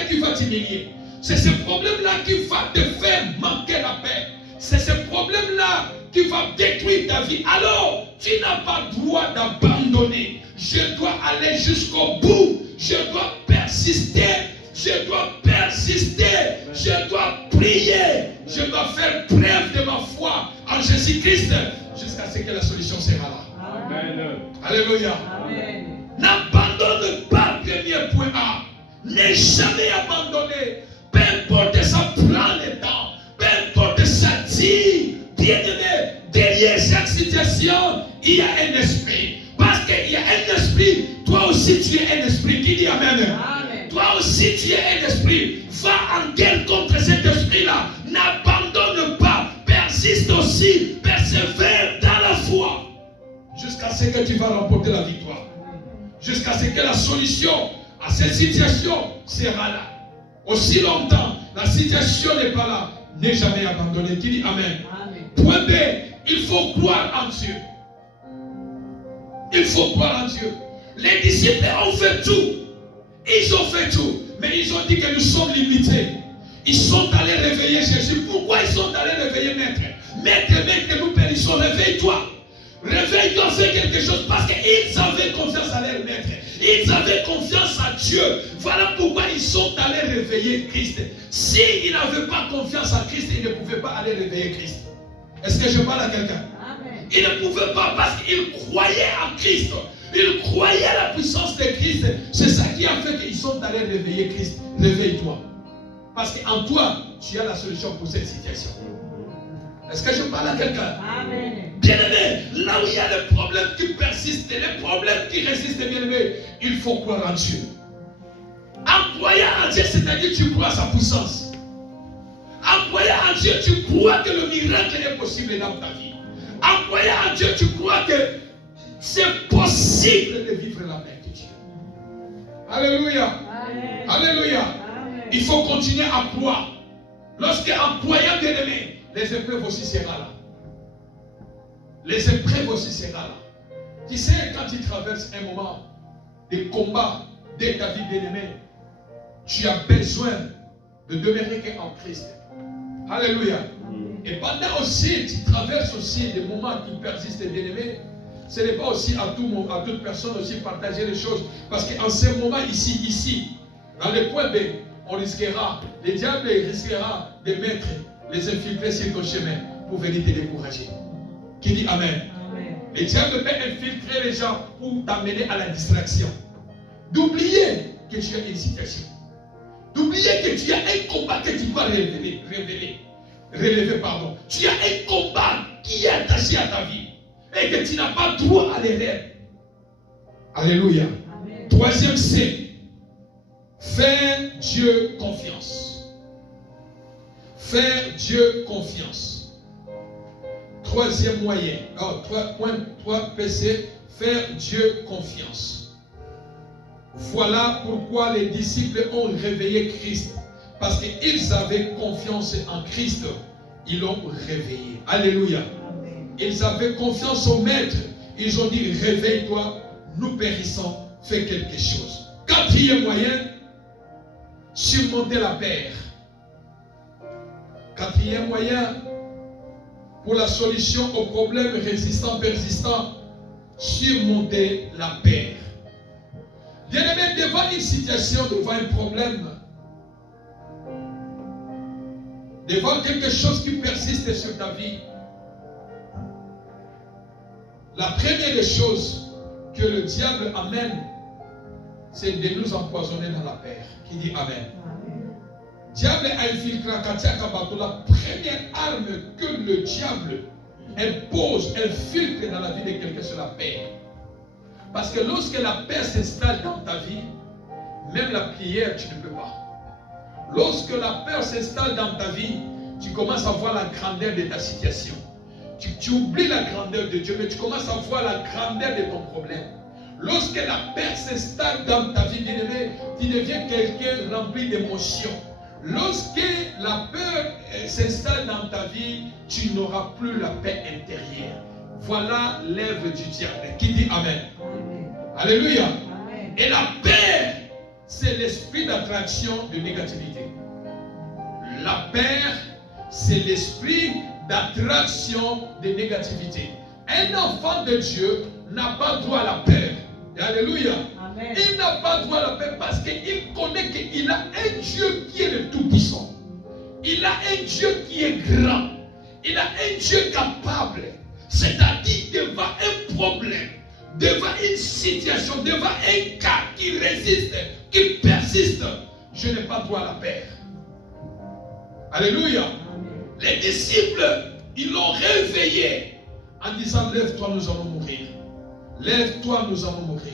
qui va t'humilier. C'est ce problème-là qui va te faire manquer la paix. C'est ce problème-là qui va détruire ta vie. Alors, tu n'as pas le droit d'abandonner. Je dois aller jusqu'au bout. Je dois persister. Je dois persister. Je dois prier. Je dois faire preuve de ma foi en Jésus-Christ jusqu'à ce que la solution sera là. Amen. Alléluia. Amen. N'abandonne pas le premier point A. N'aie jamais abandonné. Peu importe ça prend le temps. Peu importe ça dit. Bien-aimé, derrière chaque situation, il y a un esprit. Parce qu'il y a un esprit, toi aussi tu es un esprit. Qui dit Amen? Amen. Toi aussi tu es un esprit. Va en guerre contre cet esprit-là. N'abandonne pas. Persiste aussi. Persévère dans la foi. Jusqu'à ce que tu vas remporter la victoire. Jusqu'à ce que la solution à cette situation sera là. Aussi longtemps, la situation n'est pas là. N'est jamais abandonné. Qui dit Amen? Amen. Point B, il faut croire en Dieu. Il faut croire en Dieu. Les disciples ont fait tout. Ils ont fait tout. Mais ils ont dit que nous sommes limités. Ils sont allés réveiller Jésus. Pourquoi ils sont allés réveiller Maître? Maître, nous périssons. Réveille-toi. Réveille-toi, fais quelque chose. Parce qu'ils avaient confiance à leur Maître. Ils avaient confiance à Dieu. Voilà pourquoi ils sont allés réveiller Christ. S'ils n'avaient pas confiance en Christ, ils ne pouvaient pas aller réveiller Christ. Est-ce que je parle à quelqu'un? Amen. Ils ne pouvaient pas parce qu'ils croyaient en Christ. Ils croyaient à la puissance de Christ. C'est ça qui a fait qu'ils sont allés réveiller Christ. Réveille-toi. Parce qu'en toi, tu as la solution pour cette situation. Est-ce que je parle à quelqu'un? Amen. Bien-aimé, là où il y a les problèmes qui persistent, les problèmes qui résistent, bien-aimé, il faut croire en Dieu. En croyant en Dieu, c'est-à-dire tu crois à sa puissance. En croyant en Dieu, tu crois que le miracle est possible dans ta vie. En croyant en Dieu, tu crois que c'est possible de vivre la paix de Dieu. Alléluia. Amen. Alléluia. Amen. Il faut continuer à croire. Lorsque en croyant, bien-aimé, les épreuves aussi seront là. Les épreuves aussi seront là. Tu sais, quand tu traverses un moment de combat de ta vie, bien-aimée, tu as besoin de demeurer en Christ. Alléluia. Et pendant aussi, tu traverses aussi des moments qui persistent, bien-aimés. Ce n'est pas aussi à toute personne aussi partager les choses. Parce qu'en ce moment ici, dans le point B, on risquera, le diable risquera de mettre les infiltrés sur ton chemin pour venir te décourager. Qui dit Amen? Amen. Le diable peut infiltrer les gens pour t'amener à la distraction. D'oublier que tu as une situation. D'oublier que tu as un combat que tu dois relever. Tu as un combat qui est attaché à ta vie. Et que tu n'as pas droit à l'erreur. Alléluia. Amen. Troisième C. Faire Dieu confiance. Faire Dieu confiance. Troisième moyen. 3 PC. Faire Dieu confiance. Voilà pourquoi les disciples ont réveillé Christ. Parce qu'ils avaient confiance en Christ. Ils l'ont réveillé. Alléluia. Amen. Ils avaient confiance au Maître. Ils ont dit, réveille-toi, nous périssons, fais quelque chose. Quatrième moyen, surmonter la peur. Quatrième moyen, pour la solution aux problèmes résistants, persistants, surmonter la peur. Bien-aimé, devant une situation, devant un problème, devant quelque chose qui persiste sur ta vie, la première des choses que le diable amène, c'est de nous empoisonner dans la peur. Qui dit Amen. Diable infiltre la première arme que le diable impose, infiltre dans la vie de quelqu'un, c'est la paix. Parce que lorsque la paix s'installe dans ta vie, même la prière, tu ne peux pas. Lorsque la peur s'installe dans ta vie, tu commences à voir la grandeur de ta situation. Tu oublies la grandeur de Dieu, mais tu commences à voir la grandeur de ton problème. Lorsque la peur s'installe dans ta vie, bien-aimé, tu deviens quelqu'un rempli d'émotions. Lorsque la peur s'installe dans ta vie, tu n'auras plus la paix intérieure. Voilà l'œuvre du diable. Qui dit Amen. Amen. Alléluia. Amen. Et la peur, c'est l'esprit d'attraction de négativité. La peur, c'est l'esprit d'attraction de négativité. Un enfant de Dieu n'a pas droit à la peur. Alléluia. Amen. Il n'a pas droit à la peur parce qu'il connaît qu'il a un Dieu qui est le Tout-Puissant. Il a un Dieu qui est grand. Il a un Dieu capable. C'est-à-dire devant un problème, devant une situation, devant un cas qui résiste, qui persiste, je n'ai pas droit à la peur. Alléluia. Amen. Les disciples, ils l'ont réveillé en disant, lève-toi, nous allons mourir. Lève-toi, nous allons mourir.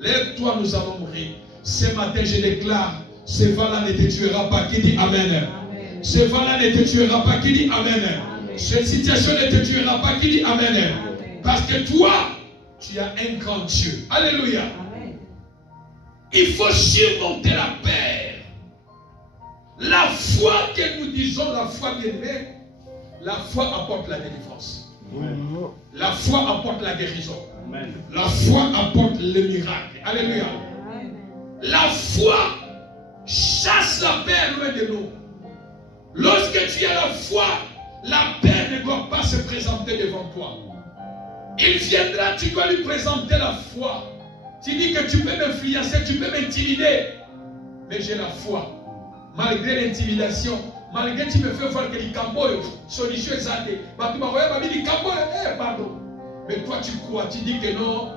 Lève-toi, nous allons mourir. Ce matin, je déclare, ce vent-là ne te tuera pas. Qui dit Amen. Amen. Ce vent-là ne te tuera pas. Qui dit Amen. Amen. Cette situation ne te tuera pas. Qui dit Amen. Amen. Parce que toi, tu as un grand Dieu. Alléluia. Amen. Il faut surmonter la peur. La foi que nous disons, la foi bien-aimée, la foi apporte la délivrance. Amen. La foi apporte la guérison. Amen. La foi apporte le miracle. Alléluia. Amen. La foi chasse la peur loin de nous. Lorsque tu as la foi, la peur ne doit pas se présenter devant toi. Il viendra, tu dois lui présenter la foi. Tu dis que tu peux m'influencer, tu peux m'intimider. Mais j'ai la foi. Malgré l'intimidation, malgré que tu me fais voir que les camboyos, solution est zadée. Pardon. Mais toi tu crois, tu dis que non.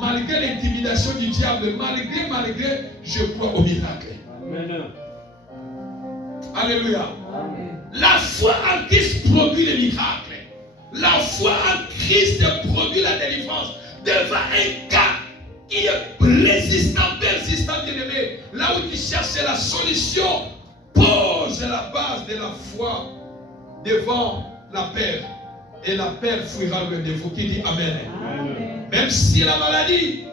Malgré l'intimidation du diable, malgré, je crois au miracle. Amen. Alléluia. Amen. La foi en Christ produit le miracle. La foi en Christ produit la délivrance. Devant un cas qui est résistant, persistant, bien-aimé, là où tu cherches la solution, pose la base de la foi devant la peur. Et la peur fuira loin de vous. Qui dit Amen. Amen. Même si la maladie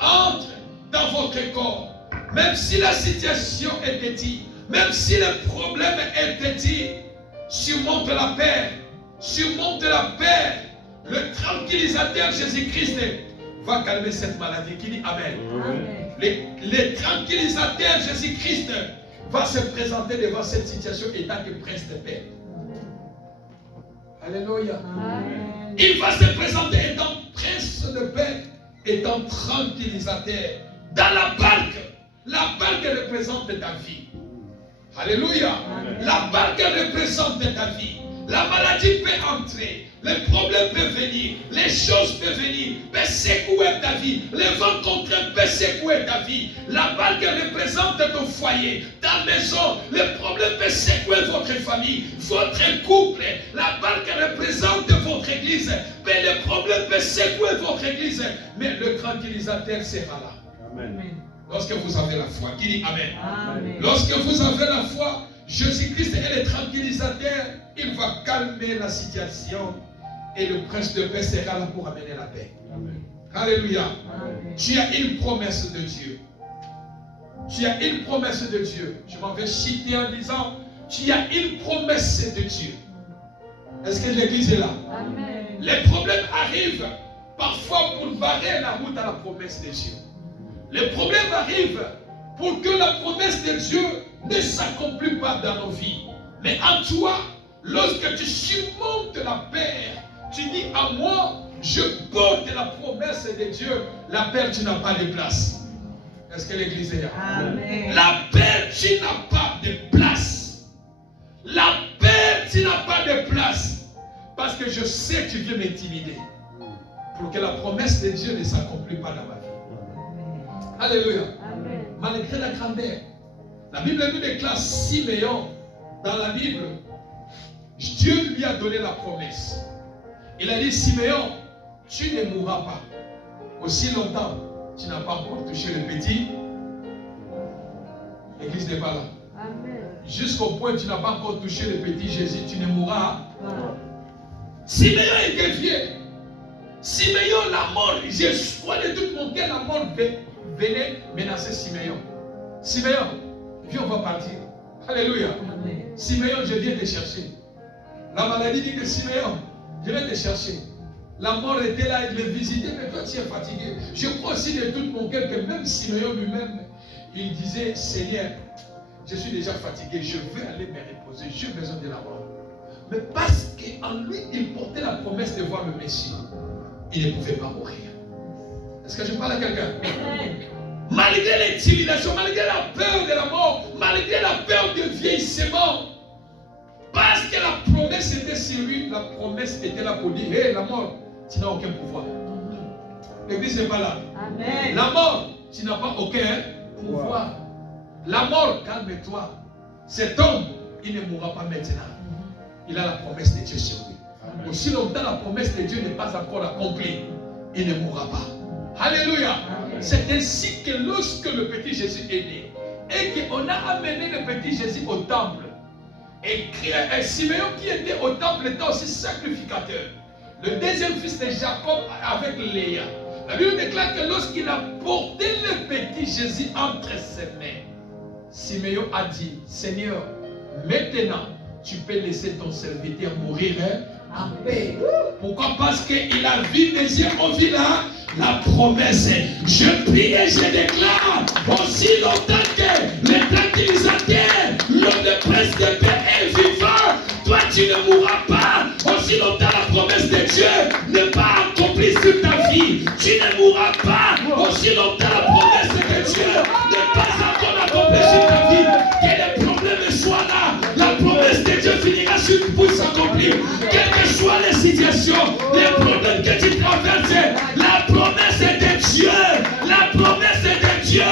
entre dans votre corps, même si la situation est petite, même si le problème est petit, surmonte la peur. Surmonte la peur. Le tranquillisateur Jésus-Christ va calmer cette maladie. Qui dit Amen. Amen. Le tranquillisateur Jésus-Christ va se présenter devant cette situation étant que prince de paix. Alléluia. Amen. Il va se présenter étant prince de paix, étant tranquillisateur. Dans la barque représente ta vie. Alléluia. Amen. La barque représente ta vie. La maladie peut entrer, les problèmes peuvent venir, les choses peuvent venir, peut secouer ta vie, les vents contraints peuvent secouer ta vie. La barque représente ton foyer, ta maison, les problèmes peuvent secouer votre famille, votre couple. La barque représente votre église, mais les problèmes peuvent secouer votre église, mais le tranquillisateur sera là. Amen. Lorsque vous avez la foi, qui dit Amen. Amen. Lorsque vous avez la foi, Jésus-Christ est le tranquillisateur. Il va calmer la situation et le prince de paix sera là pour amener la paix. Amen. Alléluia. Amen. Tu as une promesse de Dieu. Tu as une promesse de Dieu. Je m'en vais citer en disant, tu as une promesse de Dieu. Est-ce que l'église est là? Amen. Les problèmes arrivent parfois pour barrer la route à la promesse de Dieu. Les problèmes arrivent pour que la promesse de Dieu ne s'accomplisse pas dans nos vies. Mais en toi, lorsque tu surmontes la peur, tu dis à moi, je porte la promesse de Dieu. La peur, tu n'as pas de place. Est-ce que l'église est là? Amen. La peur, tu n'as pas de place. La peur, tu n'as pas de place. Parce que je sais que tu viens m'intimider. Pour que la promesse de Dieu ne s'accomplisse pas dans ma vie. Alléluia. Amen. Malgré la grandeur. La Bible nous déclare Siméon dans la Bible. Dieu lui a donné la promesse. Il a dit, Siméon, tu ne mourras pas. Aussi longtemps, tu n'as pas encore touché le petit. L'église n'est pas là. Amen. Jusqu'au point où tu n'as pas encore touché le petit Jésus, tu ne mourras. Amen. Siméon était vieux. Siméon, la mort, je crois de tout mon cœur, la mort venait menacer Siméon. Siméon, viens, on va partir. Alléluia. Amen. Siméon, je viens te chercher. La maladie dit que Siméon, je viens te chercher. La mort était là, il le visitait, mais toi tu es fatigué. Je crois aussi de tout mon cœur que même Siméon lui-même, il disait, Seigneur, je suis déjà fatigué, je veux aller me reposer, j'ai besoin de la mort. Mais parce qu'en lui, il portait la promesse de voir le Messie, il ne pouvait pas mourir. Est-ce que je parle à quelqu'un? Malgré l'intimidation, malgré la peur de la mort, malgré la peur du vieillissement, parce que la promesse était sur lui, la promesse était là pour dire, hé, la mort, tu n'as aucun pouvoir. L'église n'est pas là. Amen. La mort, tu n'as pas aucun pouvoir. La mort, calme-toi. Cet homme, il ne mourra pas maintenant. Il a la promesse de Dieu sur lui. Amen. Aussi longtemps la promesse de Dieu n'est pas encore accomplie, il ne mourra pas. Alléluia. Amen. C'est ainsi que lorsque le petit Jésus est né, et qu'on a amené le petit Jésus au temple, et Siméon qui était au temple était aussi sacrificateur. Le deuxième fils de Jacob avec Léa. La Bible déclare que lorsqu'il a porté le petit Jésus entre ses mains, Siméon a dit, Seigneur, maintenant, tu peux laisser ton serviteur mourir en paix. Pourquoi? Parce qu'il a vu mes yeux ont vu la promesse. Je prie et je déclare, aussi longtemps que le tranquillisateur, l'homme de prince de paix est vivant, toi tu ne mourras pas. Aussi longtemps la promesse de Dieu n'est pas accomplie sur ta vie, tu ne mourras pas. Aussi longtemps la promesse de Dieu n'est pas encore accomplie sur ta vie. Que les problèmes soient là, la promesse de Dieu finira pour s'accomplir. Quelles que soient les situations, les problèmes que tu traverses, la promesse de Dieu, la promesse de Dieu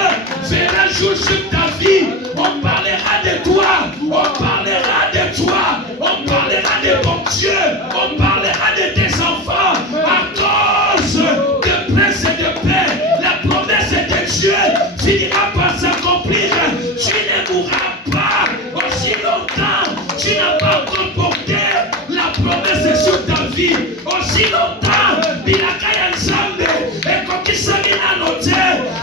verra jour sur ta vie. On parlera de toi, on parlera de toi, on parlera de ton Dieu, on parlera de tes enfants à cause de prince et de paix. La promesse de Dieu finira par s'accomplir. Tu ne mourras pas aussi longtemps. Tu n'as pas encore porté la promesse sur ta vie. Aussi longtemps, il a qu'à ensemble et quand il s'est mis à noter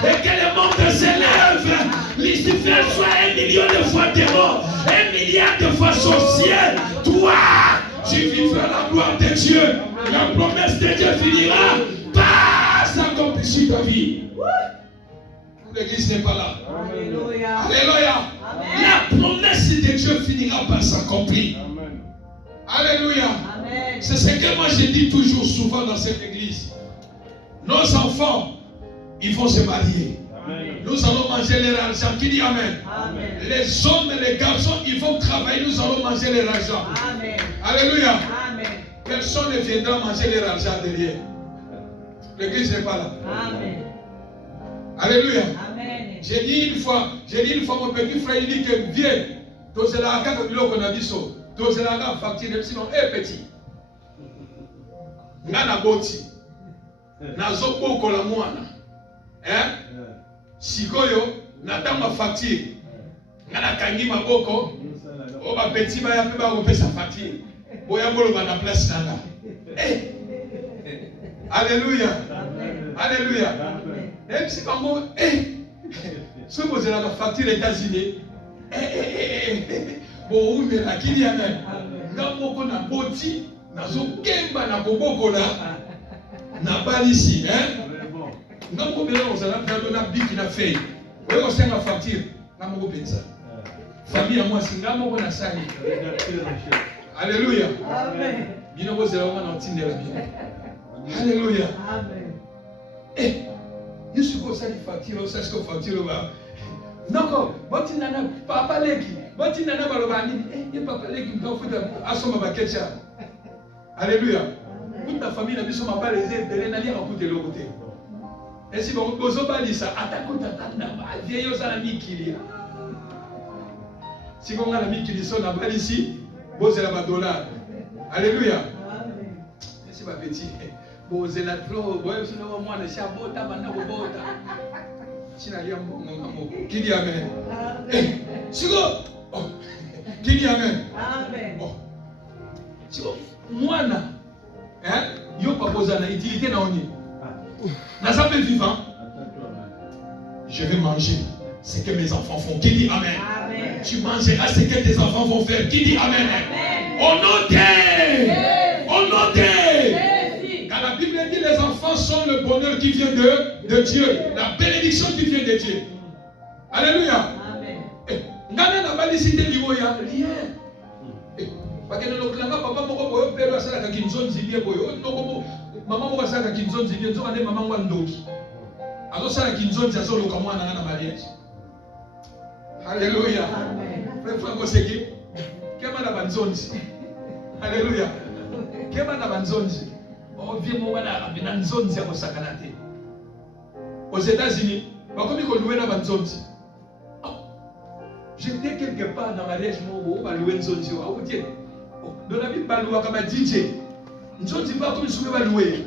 et que le monde s'élève, Lucifer soit 1 million de fois démon, 1 milliard de fois sorcier. Toi, tu vivras la gloire de Dieu. La promesse de Dieu finira par s'accomplir sur ta vie. L'église n'est pas là. Alléluia. Alléluia. Amen. La promesse de Dieu finira par s'accomplir. Amen. Alléluia. Amen. C'est ce que moi je dis toujours souvent dans cette église. Nos enfants, ils vont se marier. Amen. Nous allons manger leur argent. Qui dit Amen? Amen. Les hommes et les garçons, ils vont travailler. Nous allons manger leur argent. Amen. Alléluia. Amen. Personne ne viendra manger leur argent derrière. L'église n'est pas là. Amen. Alléluia. Amen. J'ai dit une fois, mon petit frère, il dit que viens. Tozela kaka biloko na biso. Tozela kaka facture sinon petit. Ngana boti. Nazo bokola mwana. Sikoyo natanga facture. Ngana kangi maboko. O ba petit ba ya pe ba ko pesa facture. Boya bolo ba na place nanga. Alléluia. Alléluia. Amen. Même si maman, ce que vous avez la facture États-Unis, bon, oui, mais là, qui dit Amen. Ngamoko na boti, na zo kemba na boboko na balisi, hein? Ngamoko bela on s'en a na biki na fei. Oui, on s'en a facture. Ngamoko pensa. Famille à moi, c'est ngamoko na sali. Alléluia. Amen. Bino vous avez vraiment entendu la Bible. Alléluia. Amen. Eh, je suis comme ça qui facture, ça c'est que facture va. Non, boti nana papa leki, boti nana balobani, eh papa leki mta futa asoma bakecha. Alléluia. Toute ta famille na biso mabale eze belé na lia raconter le côté. Et si vous bozo balisa atako tatanda ba vieyo sana mikili. Si vous avez mis qui sont na balisi, vous avez la dollar. Alléluia. Amen. C'est pas petit. Vous avez la trop, vous avez sinon moi le chabota banda bota. Si na lia mon qui dit amen. Amen. Sigo. Qui dit amen. Amen. Bon. Sigo mwana hein, yo pas poser na utilité na oni. Na ça peut vivant. Je vais manger ce que mes enfants font. Qui dit amen. Amen. Tu mangeras ce que tes enfants vont faire. Qui dit amen. Amen. Au nom de. Au nom de. Jésus. Quand la Bible dit les enfants sont le bonheur qui vient de Dieu. La bénédiction qui vient de Dieu. Alléluia. Amen. Nana na balisité liwoya rien. Parce que le papa moko boyo pelo asala ka kinzonzi lié boyo. Noko maman moko asala ka kinzonzi lié nzoka ne maman wandoki. Azo sala kinzonzi azo loka mwana na mariage. Alléluia. Amen. Frère Franco Seki. Kema na banzonzi. Alléluia. Kema na banzonzi. Ovie moko na nzonzi ya kosakana te. Aux États-Unis, bakomi ko louer na banzonzi. J'étais quelque part dans ma mariage, je vais louer une zone. Dans la Bible, je vais louer DJ. Une zone, je vais louer.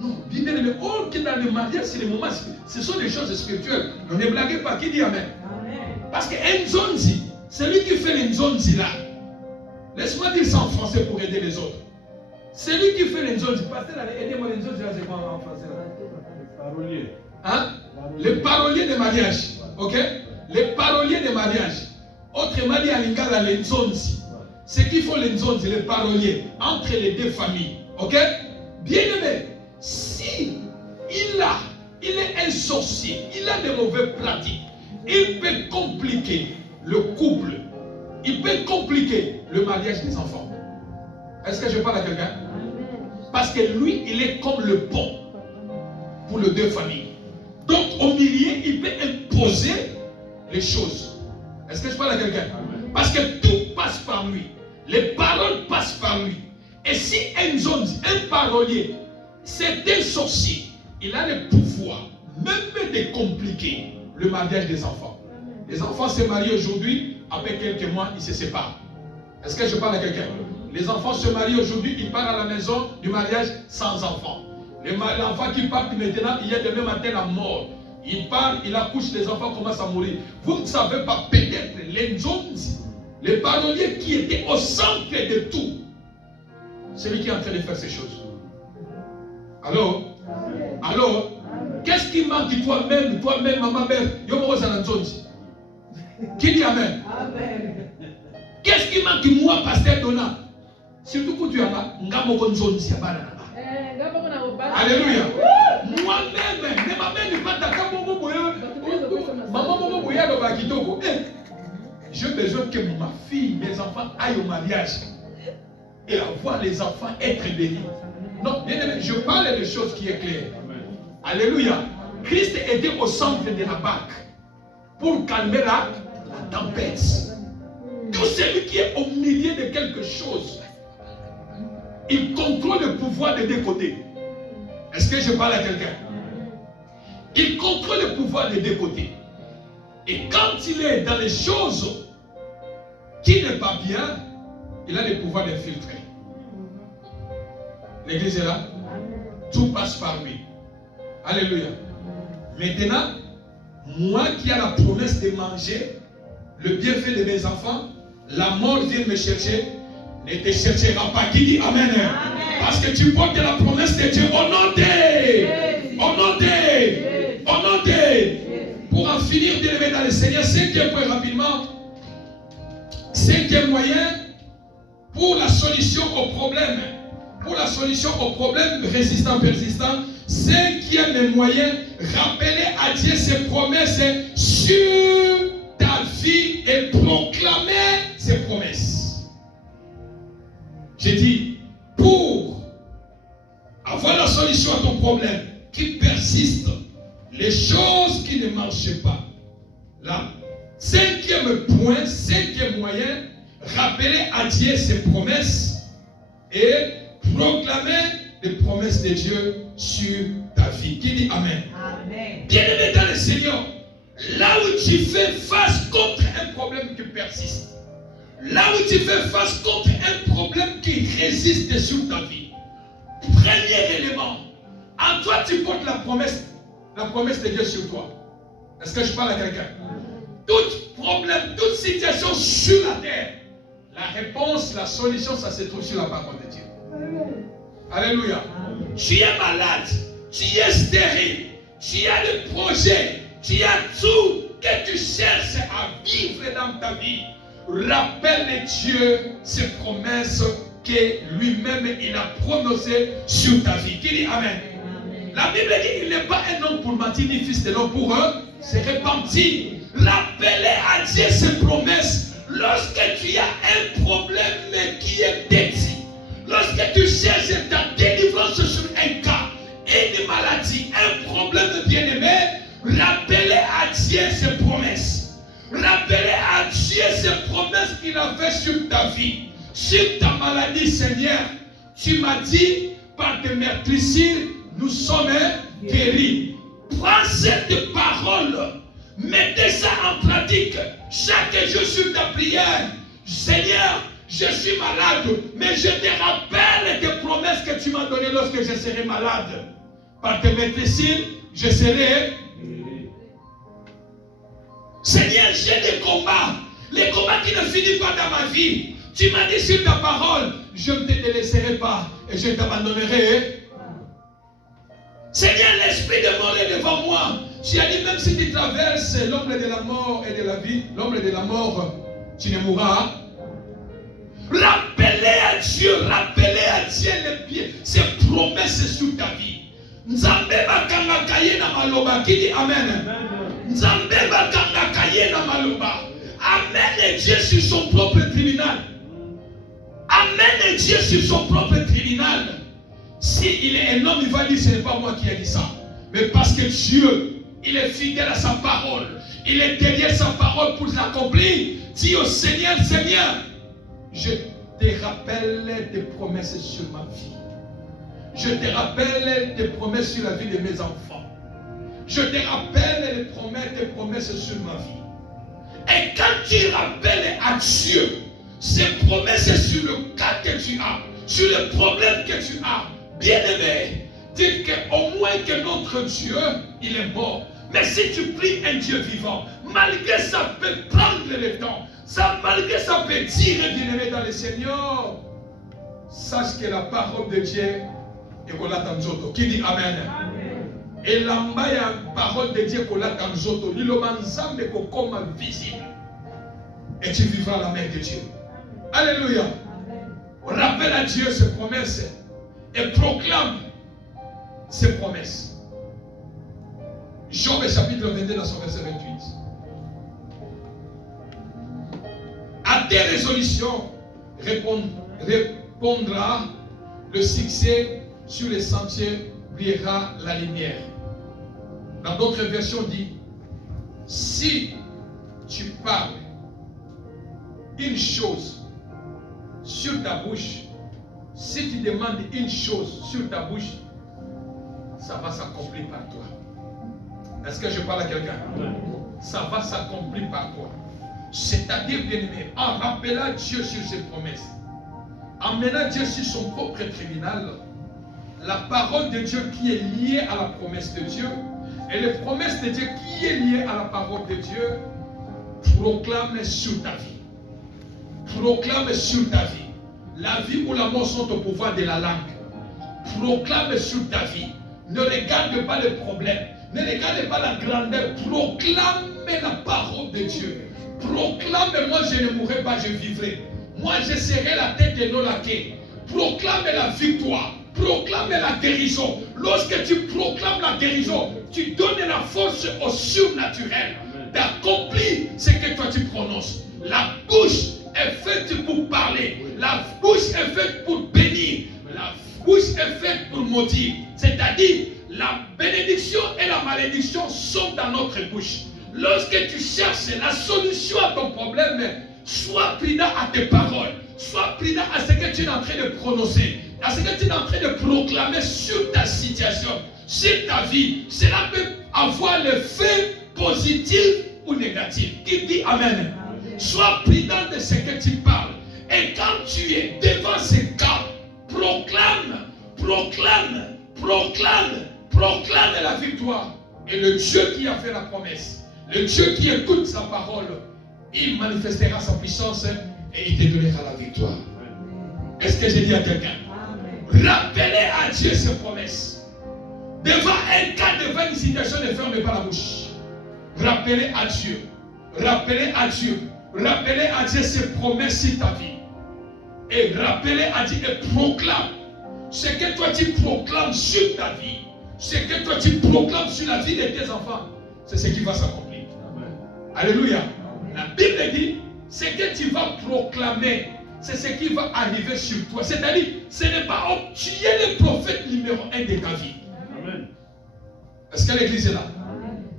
Non, bien aimé, oh, qui dans le mariage, c'est les moments, ce sont des choses spirituelles. On ne blaguez pas, qui dit amen. Amen. Parce qu'une zone, celui qui fait une zone là, laisse-moi dire ça en français pour aider les autres. Celui qui fait une zone, aidez-moi une zone, c'est quoi en français là? Parolier. Hein? Les paroliers de mariage. Ok? Les paroliers de mariage. Autrement dit, à l'ingala, les zonzi. Ce qu'il faut les zonzi, les paroliers, entre les deux familles. Ok? Bien aimé, si il est un sorcier, il a des mauvaises pratiques, il peut compliquer le couple, il peut compliquer le mariage des enfants. Est-ce que je parle à quelqu'un? Parce que lui, il est comme le pont pour les deux familles. Donc, au milieu, il peut imposer les choses. Est-ce que je parle à quelqu'un? Parce que tout passe par lui. Les paroles passent par lui. Et si un parolier, c'est un sorcier, il a le pouvoir même de compliquer le mariage des enfants. Les enfants se marient aujourd'hui, après quelques mois, ils se séparent. Est-ce que je parle à quelqu'un? Les enfants se marient aujourd'hui, ils partent à la maison du mariage sans enfants. L'enfant qui part maintenant, il y a demain matin la mort. Il part, il accouche, les enfants commencent à mourir. Vous ne savez pas, peut-être les paroliers qui étaient au centre de tout, c'est lui qui est en train de faire ces choses. Alors, qu'est-ce qui manque toi-même, maman mère, qui dit amen? Amen. Qu'est-ce qui manque moi, pasteur Donna? Surtout quand tu as Alléluia. Moi-même, mais ma mère n'est pas d'accord. Maman, j'ai besoin que ma fille, mes enfants aillent au mariage et voir les enfants être bénis. Non, bien aimé, je parle de choses qui sont claires. Alléluia. Christ était au centre de la barque pour calmer la tempête. Tout celui qui est au milieu de quelque chose, il contrôle le pouvoir des deux côtés. Est-ce que je parle à quelqu'un? Il contrôle le pouvoir des deux côtés. Et quand il est dans les choses qui n'est pas bien, il a le pouvoir d'infiltrer. L'église est là. Tout passe par lui. Alléluia. Maintenant, moi qui ai la promesse de manger le bienfait de mes enfants, la mort vient me chercher. ne te cherchera pas. Qui dit Amen? Amen. Parce que tu portes la promesse de Dieu au nom de. Au nom de. Au nom de. Pour en finir d'élever dans le Seigneur, cinquième point rapidement. Cinquième moyen pour la solution au problème. Pour la solution au problème résistant, persistant. Cinquième moyen, rappeler à Dieu ses promesses sur ta vie et proclamer ses promesses. J'ai dit, pour avoir la solution à ton problème qui persiste, les choses qui ne marchent pas. Là, cinquième point, cinquième moyen, rappeler à Dieu ses promesses et proclamer les promesses de Dieu sur ta vie. Qui dit Amen? Amen. Bien-aimé dans le Seigneur, là où tu fais face contre un problème qui persiste, là où tu fais face contre un problème qui résiste sur ta vie, premier élément, en toi tu portes la promesse de Dieu sur toi. Est-ce que je parle à quelqu'un? Tout problème, toute situation sur la terre, la réponse, la solution, ça se trouve sur la parole de Dieu. Alléluia. Tu es malade, tu es stérile, tu as des projets, tu as tout que tu cherches à vivre dans ta vie. Rappelle Dieu ses promesses que lui-même il a prononcées sur ta vie. Qui dit Amen? La Bible dit il n'est pas un homme pour mentir, ni fils de l'homme pour se repentir. Rappelez à Dieu ses promesses lorsque tu as un problème qui est petit. Lorsque tu cherches ta délivrance sur un cas, une maladie, un problème bien-aimé, rappelez à Dieu ses promesses. Rappelez à Dieu ses promesses qu'il a fait sur ta vie, sur ta maladie, Seigneur. Tu m'as dit, par tes meurtrissures, nous sommes guéris. Prends cette parole, mettez ça en pratique chaque jour sur ta prière. Seigneur, je suis malade, mais je te rappelle tes promesses que tu m'as données lorsque je serai malade. Par tes meurtrissures, je serai. Seigneur, j'ai des combats. Les combats qui ne finissent pas dans ma vie. Tu m'as dit sur ta parole, je ne te délaisserai pas et je t'abandonnerai. Seigneur, l'esprit de mort est devant moi. Tu as dit, même si tu traverses l'ombre de la mort et de la vie, l'ombre de la mort, tu ne mourras. Rappelez à Dieu les pieds, ses promesses sur ta vie. Nzambe bakanga kaye na maloba, qui dit Amen. Nzambe bakanga kaye na maloba. Amen Dieu sur son propre tribunal. Amen Dieu sur son propre tribunal. S'il est un homme, il va dire ce n'est pas moi qui ai dit ça. Mais parce que Dieu, il est fidèle à sa parole. Il est derrière sa parole pour l'accomplir. Dis au Seigneur, Seigneur, je te rappelle tes promesses sur ma vie. Je te rappelle tes promesses sur la vie de mes enfants. Je te rappelle tes promesses sur ma vie. Et quand tu rappelles à Dieu ces promesses sur le cas que tu as, sur le problème que tu as, bien-aimé, dites qu'au moins que notre Dieu, il est mort. Mais si tu pries un Dieu vivant, malgré ça peut prendre le temps. Ça, malgré ça, peut dire, bien-aimé dans le Seigneur, sache que la parole de Dieu est qu'on l'a dans. Qui dit Amen? Et la parole de Dieu qu'on l'a dans Zoto, l'illomanzambe comme visible. Et tu vivras la main de Dieu. Alléluia. Rappelle à Dieu ses promesses et proclame ses promesses. Job chapitre 22 dans son verset 28. À tes résolutions répondra le succès, sur les sentiers brillera la lumière. Dans d'autres versions dit, si tu parles une chose sur ta bouche, si tu demandes une chose sur ta bouche, ça va s'accomplir par toi. Est-ce que je parle à quelqu'un? Ça va s'accomplir par toi. C'est-à-dire, bien-aimé, en rappelant Dieu sur ses promesses, en menant Dieu sur son propre tribunal, la parole de Dieu qui est liée à la promesse de Dieu, et les promesses de Dieu qui est liée à la parole de Dieu, proclame sur ta vie. Proclame sur ta vie La vie ou la mort sont au pouvoir de la langue. Proclame sur ta vie. Ne regarde pas les problèmes. Ne regarde pas la grandeur. Proclame la parole de Dieu. Proclame, moi je ne mourrai pas, je vivrai. Moi je serai la tête et non la queue. Proclame la victoire. Proclame la guérison. Lorsque tu proclames la guérison, tu donnes la force au surnaturel d'accomplir ce que toi tu prononces. La bouche est faite pour parler. La bouche est faite pour bénir. La bouche est faite pour maudire. C'est-à-dire, la bénédiction et la malédiction sont dans notre bouche. Lorsque tu cherches la solution à ton problème, sois prudent à tes paroles. Sois prudent à ce que tu es en train de prononcer, à ce que tu es en train de proclamer sur ta situation, sur ta vie. Cela peut avoir l'effet positif ou négatif. Qui dit Amen? Sois prudent de ce que tu parles. Et quand tu es devant ces cas, proclame la victoire. Et le Dieu qui a fait la promesse, le Dieu qui écoute sa parole, il manifestera sa puissance et il te donnera la victoire. Est-ce que j'ai dit à quelqu'un? Rappelez à Dieu ses promesses. Devant un cas, devant une situation, ne fermez pas la bouche. Rappelez à Dieu. Rappelez à Dieu. Rappelez à Dieu ses promesses sur ta vie. Et rappelez à Dieu et proclame. Ce que toi tu proclames sur ta vie, ce que toi tu proclames sur la vie de tes enfants, c'est ce qui va s'accomplir. Alléluia. La Bible dit, ce que tu vas proclamer, c'est ce qui va arriver sur toi. C'est-à-dire, ce n'est pas tu es le prophète numéro 1 de ta vie. Amen. Est-ce que l'église est là?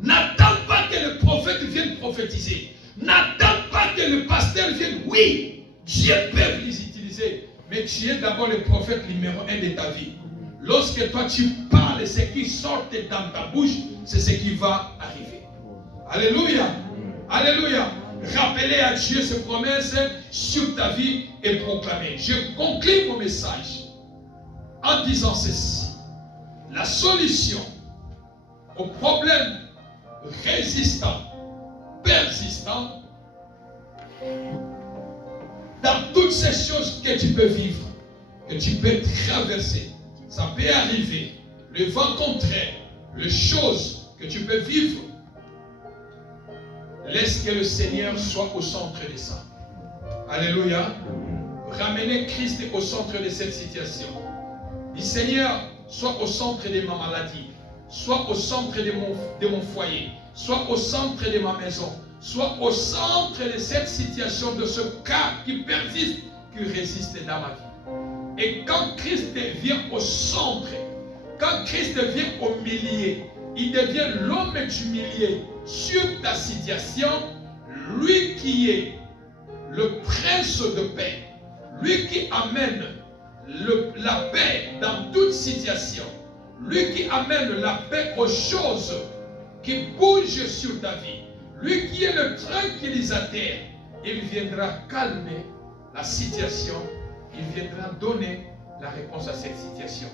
N'attends pas que le prophète vienne prophétiser. N'attends pas que le pasteur vienne. Oui, Dieu peut les utiliser. Mais tu es d'abord le prophète numéro 1 de ta vie. Lorsque toi tu parles, ce qui sort dans ta bouche, c'est ce qui va arriver. Alléluia. Alléluia. Rappelez à Dieu ses promesses sur ta vie et proclamer. Je conclue mon message en disant ceci. La solution aux problèmes résistants, persistants, dans toutes ces choses que tu peux vivre, que tu peux traverser, ça peut arriver, le vent contraire, les choses que tu peux vivre, laisse que le Seigneur soit au centre de ça. Alléluia. Ramenez Christ au centre de cette situation. Dis Seigneur, sois au centre de ma maladie, sois au centre de mon foyer, sois au centre de ma maison, sois au centre de cette situation, de ce cas qui persiste, qui résiste dans ma vie. Et quand Christ vient au centre, quand Christ vient au milieu, il devient l'homme du milieu sur ta situation, lui qui est le prince de paix, lui qui amène la paix dans toute situation, lui qui amène la paix aux choses qui bougent sur ta vie, lui qui est le tranquillisateur, il viendra calmer la situation, il viendra donner la réponse à cette situation.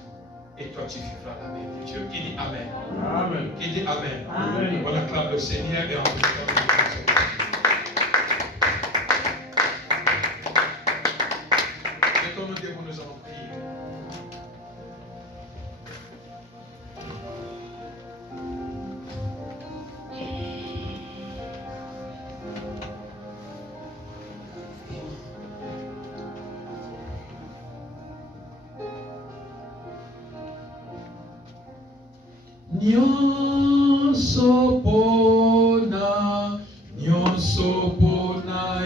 Et toi, tu vivras la main de Dieu. Qui dit Amen? Amen. Qui dit Amen? Amen. On acclame le Seigneur et on mettons-nous debout, nous allons prier. Nyonso pona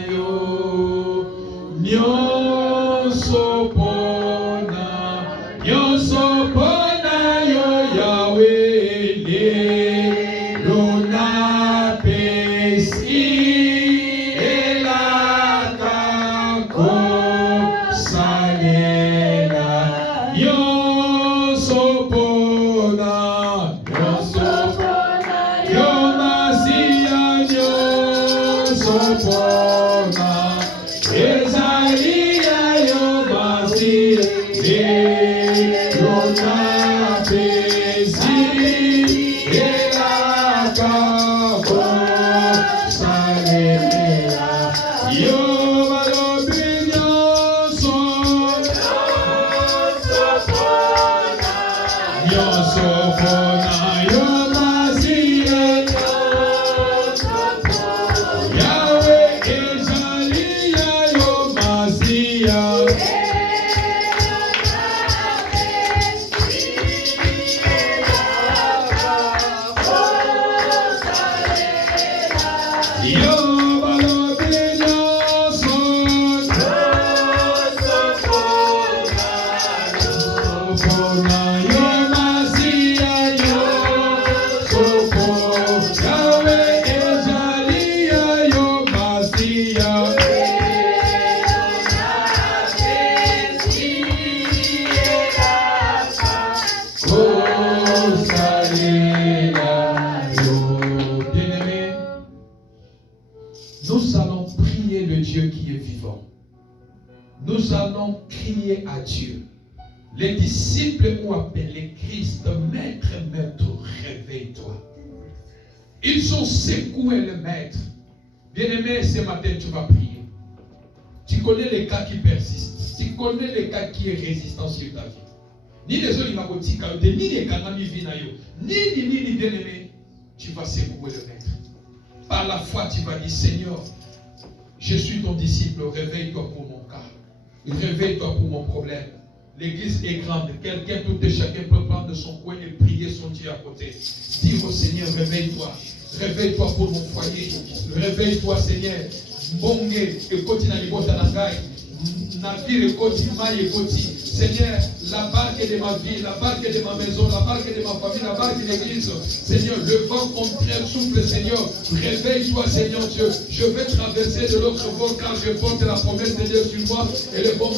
yo, nyonso pona yo, Yahweh luna pesi elaka ko salela nyonso pona. Pona, Ezaria yo basi Nous allons prier le Dieu qui est vivant. Nous allons crier à Dieu. Les disciples ont appelé Christ, Maître, Maître, réveille-toi. Ils ont secoué le Maître. Bien-aimé, ce matin, tu vas prier. Tu connais les cas qui persistent. Tu connais les cas qui est résistant sur ta vie. Ni les autres, ni les kanami vinayo, ni bien-aimé, tu vas secouer le Maître. Par la foi, tu vas dire, Seigneur, je suis ton disciple, réveille-toi pour mon cas. Réveille-toi pour mon problème. L'église est grande. Quelqu'un, tout et chacun peut prendre de son coin et prier son Dieu à côté. Dire au Seigneur, réveille-toi. Réveille-toi pour mon foyer. Réveille-toi, Seigneur. Bonge, et continue à l'ibota nangai. Navire et continue, maille et continue. Seigneur, la barque de ma vie, la barque de ma maison, la barque de ma famille, la barque de l'église. Seigneur, le vent contraire souffle, Seigneur. Réveille-toi, Seigneur Dieu. Je vais traverser de l'autre bord car je porte la promesse de Dieu sur moi. Et le bon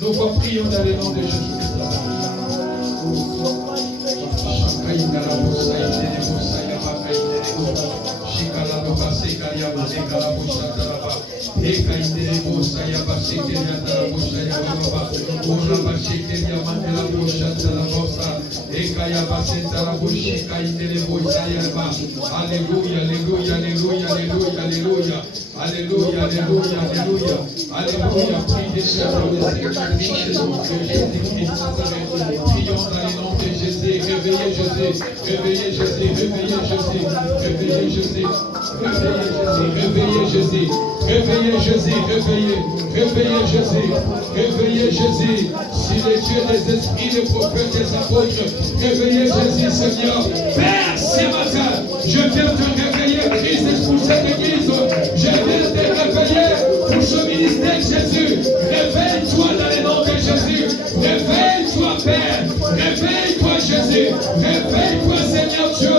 nos voix prions dans le nom de Jésus-Christ. Alléluia, alléluia, alléluia, alléluia, alléluia. Alléluia, alléluia, alléluia. Alléluia, prie des chefs de Jésus-Christ Nazareth. Prions dans le nom de Jésus. Réveillez Jésus, réveillez Jésus, réveillez Jésus, réveillez Jésus, réveillez Jésus, réveillez Jésus, réveillez Jésus, réveillez Jésus. Si les dieux des esprits, les prophètes, les apôtres, réveillez Jésus, Seigneur. Père, ce matin, je viens te réveiller, Christ, pour cette église. Je viens te réveiller pour ce ministère, Jésus. Réveille-toi dans le nom de Jésus. Réveille-toi, Père. Réveille-toi, Jésus. Réveille-toi, Seigneur Dieu.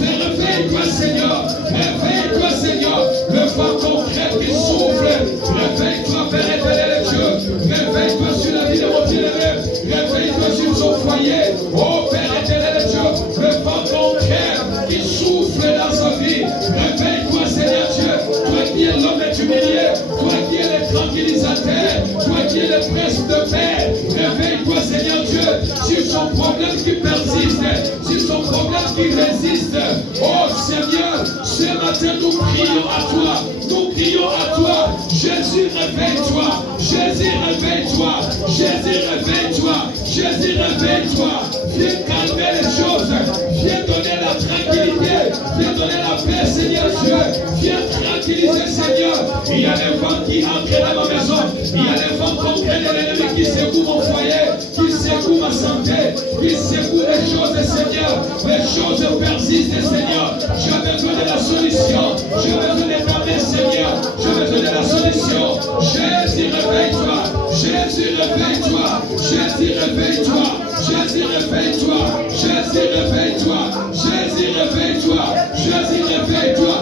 Réveille-toi, Seigneur. Réveille-toi, Seigneur. Le vent concret qui souffle. Réveille-toi, Père éternel Dieu. Réveille-toi sur la vie de mon bien-aimé. Réveille-toi sur son foyer. Oh, Père éternel Dieu. Le vent concret qui souffle dans sa vie. Réveille-toi, Seigneur Dieu. Toi qui es l'homme et humilié. Toi qui es le tranquillisateur. Toi qui es le prince de paix. Réveille-toi, Seigneur Dieu. Sur son problème qui persiste. Sur son problème qui résiste. Oh Seigneur, ce matin nous prions à toi. Nous prions à toi. Jésus, réveille-toi. Jésus, réveille-toi. Jésus, réveille-toi. Jésus, réveille-toi. Viens calmer les choses. Viens donner la tranquillité. Viens donner la paix, Seigneur Dieu. Viens tranquilliser, Seigneur. Il y a des vents qui entrent dans ma maison. Il y a des vents concrets de l'ennemi qui secouent mon foyer, qui secouent ma santé, qui secouent les choses, Seigneur. Les choses persistent, Seigneur. J'ai besoin de la solution. J'ai besoin de ta main, Seigneur. J'ai besoin de la solution. Jésus, réveille-toi. Jésus, réveille-toi. Jésus, réveille-toi. Jésus, réveille-toi. Jésus, réveille-toi. Jésus, réveille-toi. Jésus, réveille-toi.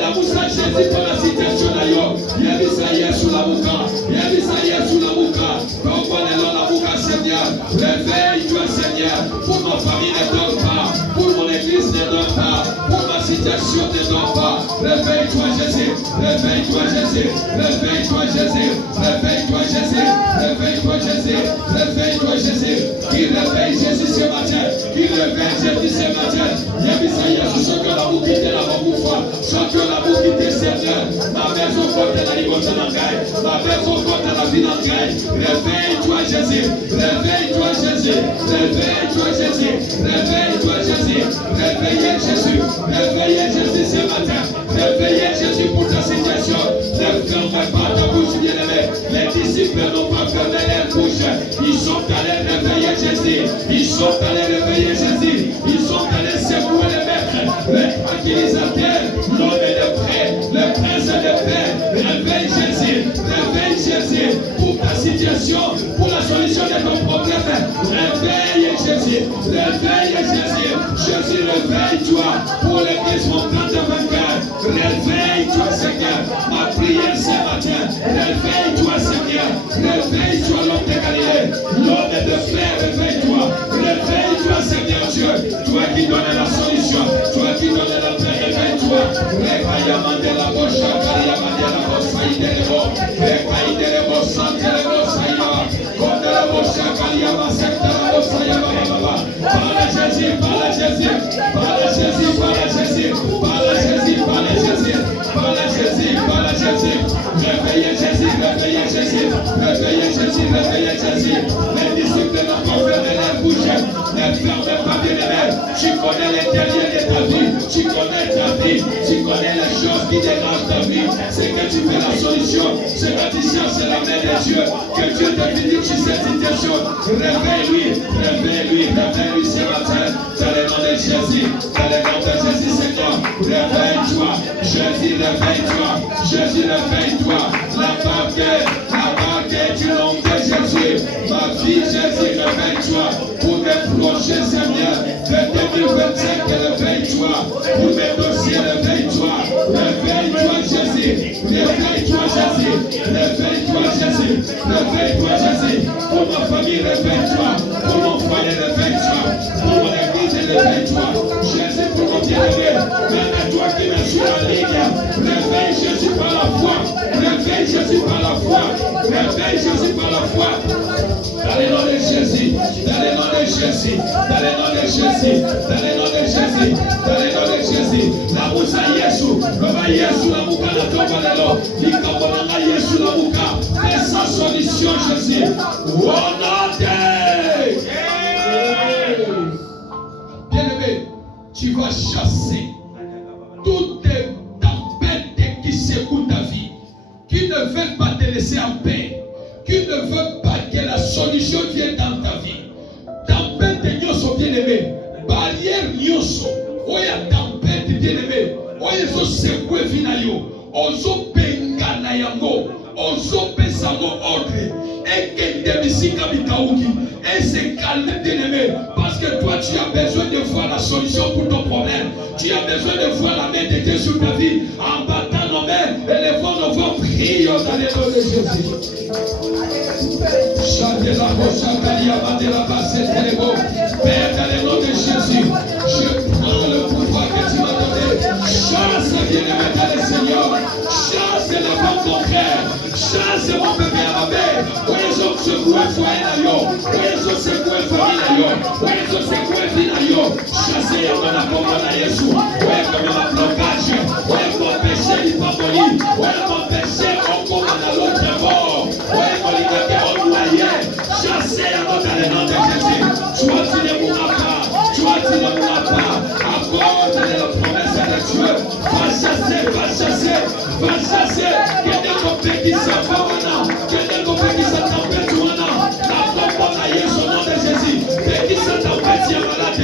La moussa Jésus pour la citation d'ailleurs. Yébisa sous la mouka. Yébisa sous la mouka. Comprenez-le la mouka, Seigneur. Réveille-toi, Seigneur. Pour ma famille ne dort pas. Pour mon église ne dort pas. Pour ma situation ne dort pas. Réveille-toi, Jésus. Réveille-toi, Jésus. Réveille-toi, Jésus. Réveille-toi, Jésus. Réveille-toi, Jésus. Réveille-toi, Jésus. Qui réveille Jésus ce matin. Qui réveille Jésus ce matin. Yébisa sous ce que la mouki de la moufa. Ce que la mouki de Seigneur. Ma maison côté côté la liberté dans Gaï. Ma maison côté la vie dans Gaï. Réveille-toi Jésus. Réveille-toi Jésus. Réveille-toi Jésus. Réveille-toi Jésus. Réveillez Jésus. Réveillez Jésus ce matin. Réveillez Jésus pour ta situation. Ne fermez pas ta bouche, bien-aimé. Les disciples n'ont pas fermé les bouches. Ils sont allés réveiller Jésus. Ils sont allés réveiller Jésus. Ils sont allés secouer les maîtres. Les tranquillisateurs. L'homme est prêt. Le prince est prêt. Réveille Jésus. Réveille Jésus pour ta situation. Pour la solution de ton problème. Réveille Jésus. Réveille Jésus. Jésus, réveille-toi pour l'église montante de vainqueur. Réveille-toi, Seigneur. Ma prière ce matin. Réveille-toi, Seigneur. Réveille-toi, l'homme de Galilée. L'homme de fer, réveille-toi. Réveille-toi, Seigneur Dieu. Toi qui donnes la solution. Toi qui donnes la paix, réveille-toi. Réveille-moi la bouche. Réveille-moi la bouche. Réveille-moi la bouche. Parle Jésus, parle Jésus, parle Jésus, parle Jésus, parle Jésus, parle Jésus, parle Jésus, parle Jésus. Réveillez Jésus, réveillez Jésus, réveillez Jésus, réveillez Jésus. Les disciples n'ont pas fermé la bouche, ne fermez pas bien-aimé. Tu connais l'intérieur de ta vie, tu connais ta vie, tu connais les choses qui dérangent ta vie. C'est que tu fais la solution, c'est que tu cherches la main de Dieu, que Dieu te bénisse sur cette situation. Réveille-lui, réveille-lui, réveille-lui ce matin. Dans le nom de Jésus, dans le nom de Jésus, Seigneur, réveille-toi. Jésus, réveille-toi. Jésus, réveille-toi. La barque du nom de Jésus. Ma vie, Jésus, réveille-toi. Pour mes projets, Seigneur, de 2025, réveille-toi. Pour mes dossiers, réveille-toi. Réveille-toi, Jésus. Réveille-toi, Jésus. Réveille-toi, Jésus. Réveille-toi, Jésus. Pour ma famille, réveille-toi. Pour mon foyer, réveille-toi. Pour mon église, réveille-toi. Jésus, pour mon bien-aimé. Même toi qui me suis en ligne. Réveille Jésus par la foi. Réveille Jésus par la foi. Réveille Jésus par la foi. Dans le nom de Jésus. Dans le nom de Jésus. Dans le nom de Jésus. Dans le nom de Jésus. Dans le nom de Jésus. La moussa Yesu. Baba Yesu la mouka na tomba lelo. Ikabonanga Yesu la mouka. Et sa solution Jésus. Bien-aimé, tu vas chasser toutes les tempêtes qui secouent ta vie, qui ne veulent pas te laisser en paix, qui ne veulent pas que la solution vienne dans ta vie. Tempête nyoso bien-aimé, barrière nyoso, oya tempête bien-aimé, oya zo secouer vinayo, ozo bengana yango, ozo pesango ordre, et que te bisika bikauki, et se calme bien-aimé, parce que toi tu as besoin de voir la solution pour ton problème, tu as besoin de voir la main de Dieu sur ta vie, en battant nos mains, élevons nos voix, prions dans le nom de Jésus. Chantez la voix, chantez la bande de la basse, c'est le beau. Père, dans le nom de Jésus, je prends le pouvoir que tu m'as donné. Chasse bien-aimé dans le Seigneur. Chasse les bons contraires. Chasse mon bébé à ma mère. Oui, je secoue foyer à yo. Oui, je secoue famille à yo. Oui, je secoue vie à yo. Chasse dans la pompe à Jésus. Oui, comme un blocage. Oui, mon péché n'est pas poli. Oui, mon péché, on commence à l'autre bord. Oui, mon liberté, on noyé. Chasse dans le nom de Jésus. Toi, tu ne mourras pas. Toi, tu ne mourras pas. À cause de la promesse de Dieu. Va chasser, va chasser, va chasser. Quelqu'un qui s'en va maintenant. Quelqu'un qui s'en tempête maintenant. La pompe à Jésus au nom de Jésus. Qui s'en tempête, il y a malade.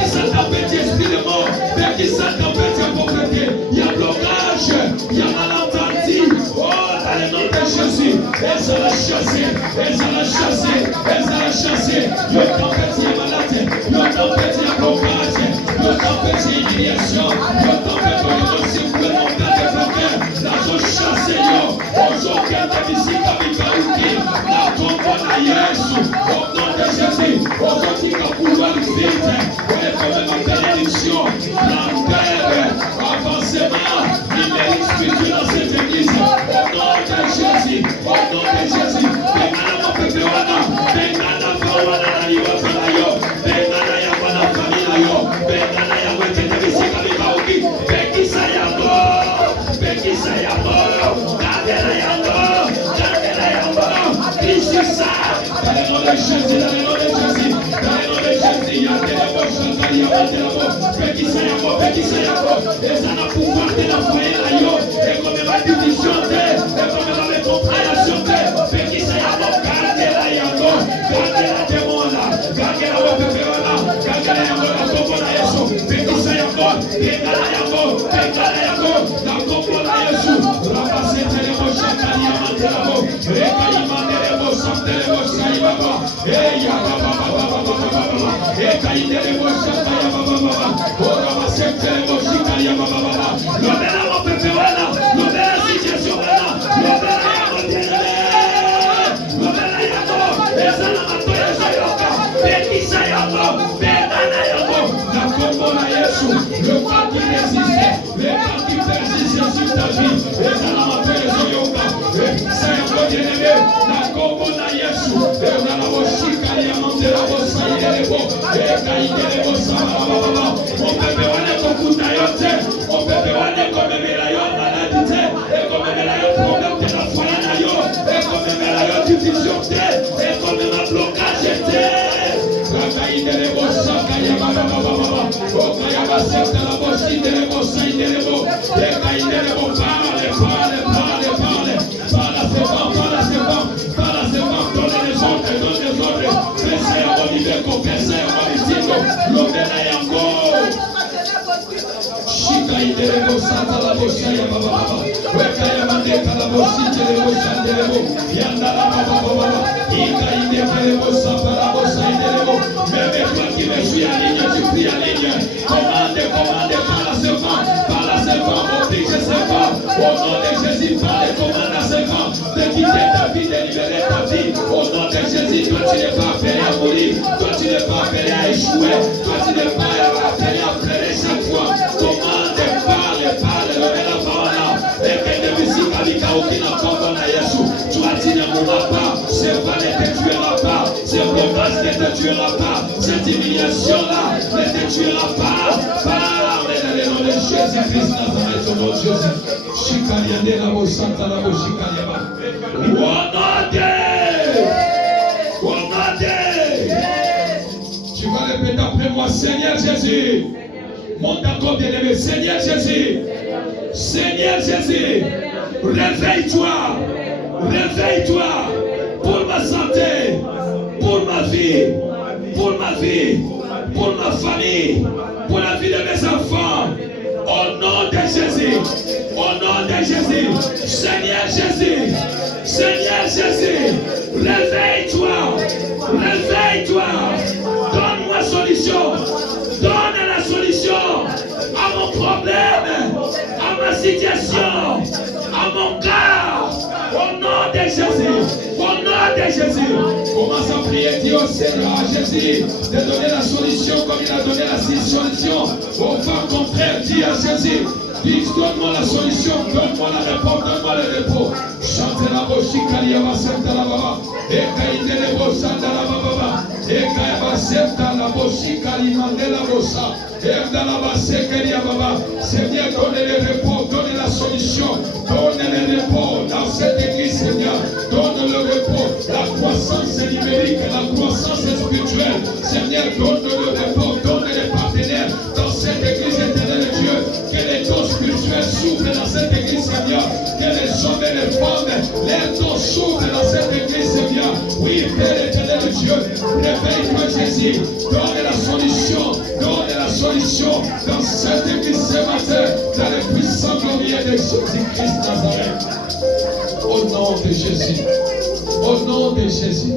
Qui s'en tempête, il y a esprit de mort. Qui s'en tempête, il y a pauvreté. Il y a blocage. Il y a malentendu. Oh, dans le nom de Jésus. Et ça l'a chassé. Et ça l'a chassé. Et ça l'a chassé. Le tempête, il y a malade. Le tempête, il y a blocage. Le tempête, il y a humiliation. Le tempête, il y a aussi pour le nom de Dieu. La zone chassée, aujourd'hui, elle est ici, Kabikauki. La tombe à Jésus. Au nom de Jésus. Aujourd'hui, il va pouvoir vite. Ouais, comme ma bénédiction. L'enfer, avancement, numérique spirituel dans cette église. Au nom de Jésus. Au nom de Jésus. Bengana pepe wana. Bengana fawana na liwa falayo. Bengana ya wana famila yo. Bengana ya wete te bisika bikauki. Bekisa ya mo. Bekisa ya mo. Kade Dans le nom de Jésus, dans le nom de Jésus, dans le nom de Jésus, il y a des mots, il y a des mots, Pékissa Yako, et ça n'a pouvoir de la foyer là, yo, et comme ma division, et comme ma compréhension, Pékissa Yako, gardez la Yako, gardez la démon là, gardez la Wapépe là, gardez la Yako, la Coco la Yesu, Pékissa Yako, Pékala Yako, la Coco la Yesu, Rabasé Télémo, Chakali Amantelabo, Rekaï Mandelebo, Santelebo, Saïbaba, et Yababa, et Kaïdelebo, Chakaya Baba, Rabasé Télémo, Chikali Baba, Lobela Wapépe là, Lobela situation là, Lobela Yako, Lobela Yako, et ça n'a pas de Sayoka, Pékissa Yako, Pékala Yako, la Coco la Yesu, le pas qui résiste, le pas qui persiste sur ta vie, et ça n'a pas de Sayoka, et ça y a bien-aimé, la Coco la Yesu, et dans la Boshika, il y a monté la Bossa, il est les beaux, et Kaïd est les beaux, ça va, on peut faire un éco d'ayote, on peut faire un éco de mélaillon, maladité, et comme mélaillon, problème de la foi, et comme mélaillon, division, et comme un blocage, Kaïd est les beaux, ça, Kaïd qui me suis à ligne, tu pries à ligne. Commande par la servant, oblige servant. Au nom de Jésus, parle, commande à servant de quitter ta vie, de libérer ta vie. Au nom de Jésus, toi tu n'es pas appelé à mourir, toi tu n'es pas appelé à échouer, toi tu n'es pas appelé à pleurer chaque fois. Commande, parle, levez la parole. Et que de musique avec aucune enfant à Jésus. Toi tu ne mourras pas, ce pas ne te tuera pas, ce blocage ne te tuera pas, cette humiliation-là ne te tuera pas. Parle dans le nom de Jésus-Christ Nazareth, au nom de Jésus. Chikaliande la bosanta la boshikaliaba. Tu vas répéter après moi, Seigneur Jésus. Monte encore bien aimé, Seigneur Jésus. Seigneur Jésus. Réveille-toi pour ma santé, pour ma vie, pour ma famille, pour la vie de mes enfants. Au nom de Jésus, Seigneur Jésus, réveille-toi, donne-moi solution, donne la solution à mon problème, à ma situation, à mon cas. Au nom de Jésus, commence à prier, dis au Seigneur Jésus de donner la solution comme il a donné la solution aux femmes contraires. Dis à Jésus, dis donne-moi la solution, donne-moi la réponse, donne-moi le repos. Chante la boshika liaba senta la baba, et kaïde le bosanda la baba, et kaïba senta la boshika limande la bossa, et dans la basse baba. Seigneur, donne le repos, donne la solution, donne le repos dans cette église, Seigneur, donne le repos, la croissance numérique, la croissance spirituelle. Seigneur, donne le repos, donne les partenaires dans cette église éternelle de Dieu. Que les dons spirituels s'ouvrent dans cette église, Seigneur. Que les hommes et les femmes, les dons s'ouvrent dans cette église, Seigneur. Oui, Père éternel de Dieu, réveille-toi, Jésus. Donne la solution dans cette église ce matin, dans le puissant glorieux de Jésus-Christ Nazareth. Au nom de Jésus. Au nom de Jésus.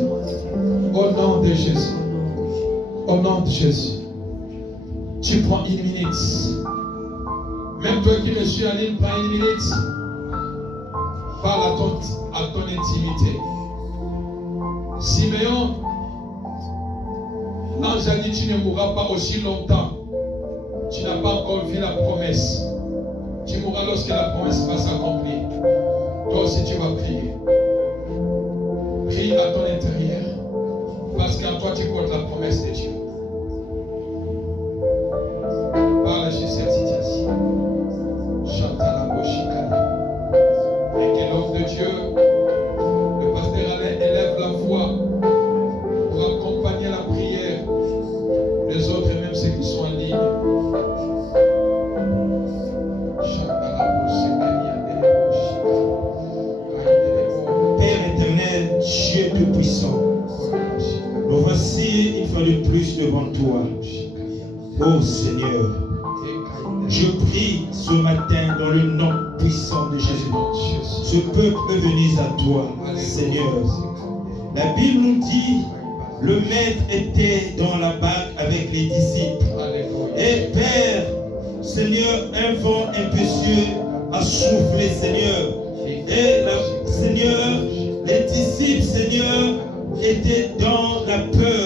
Au nom de Jésus. Au nom de Jésus. Tu prends une minute. Même toi qui me suis en ligne, prends une minute. Parle à ton intimité. Siméon, l'ange a dit, tu ne mourras pas aussi longtemps. Tu n'as pas encore vu la promesse. Tu mourras lorsque la promesse va s'accomplir. Toi aussi tu vas prier. Prie à ton intérieur. Parce qu'en toi tu portes la promesse de Dieu. Parle sur cette situation. Chante à la boshikali. Et que l'homme de Dieu, le pasteur Alain, élève la voix Tout-Puissant, nous voici une fois de plus devant toi. Oh Seigneur, je prie ce matin dans le nom puissant de Jésus. Ce peuple est venu à toi, Seigneur. La Bible nous dit, le maître était dans la barque avec les disciples. Et Père, Seigneur, un vent impétueux a soufflé, Seigneur. Et Seigneur, les disciples, Seigneur, étaient dans la peur.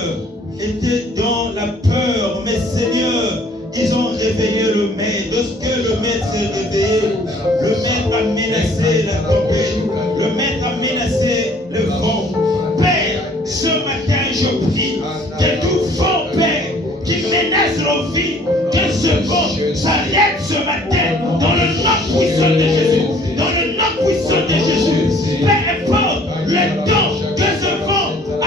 Mais Seigneur, ils ont réveillé le maître. Lorsque le maître s'est réveillé, le maître a menacé la tempête. Le maître a menacé le vent. Père, ce matin, je prie que tout vent, Père, qui menace nos vies, que ce vent s'arrête ce matin dans le nom puissant de Jésus. Dans le nom puissant de Jésus. Peu importe le temps que ce vent a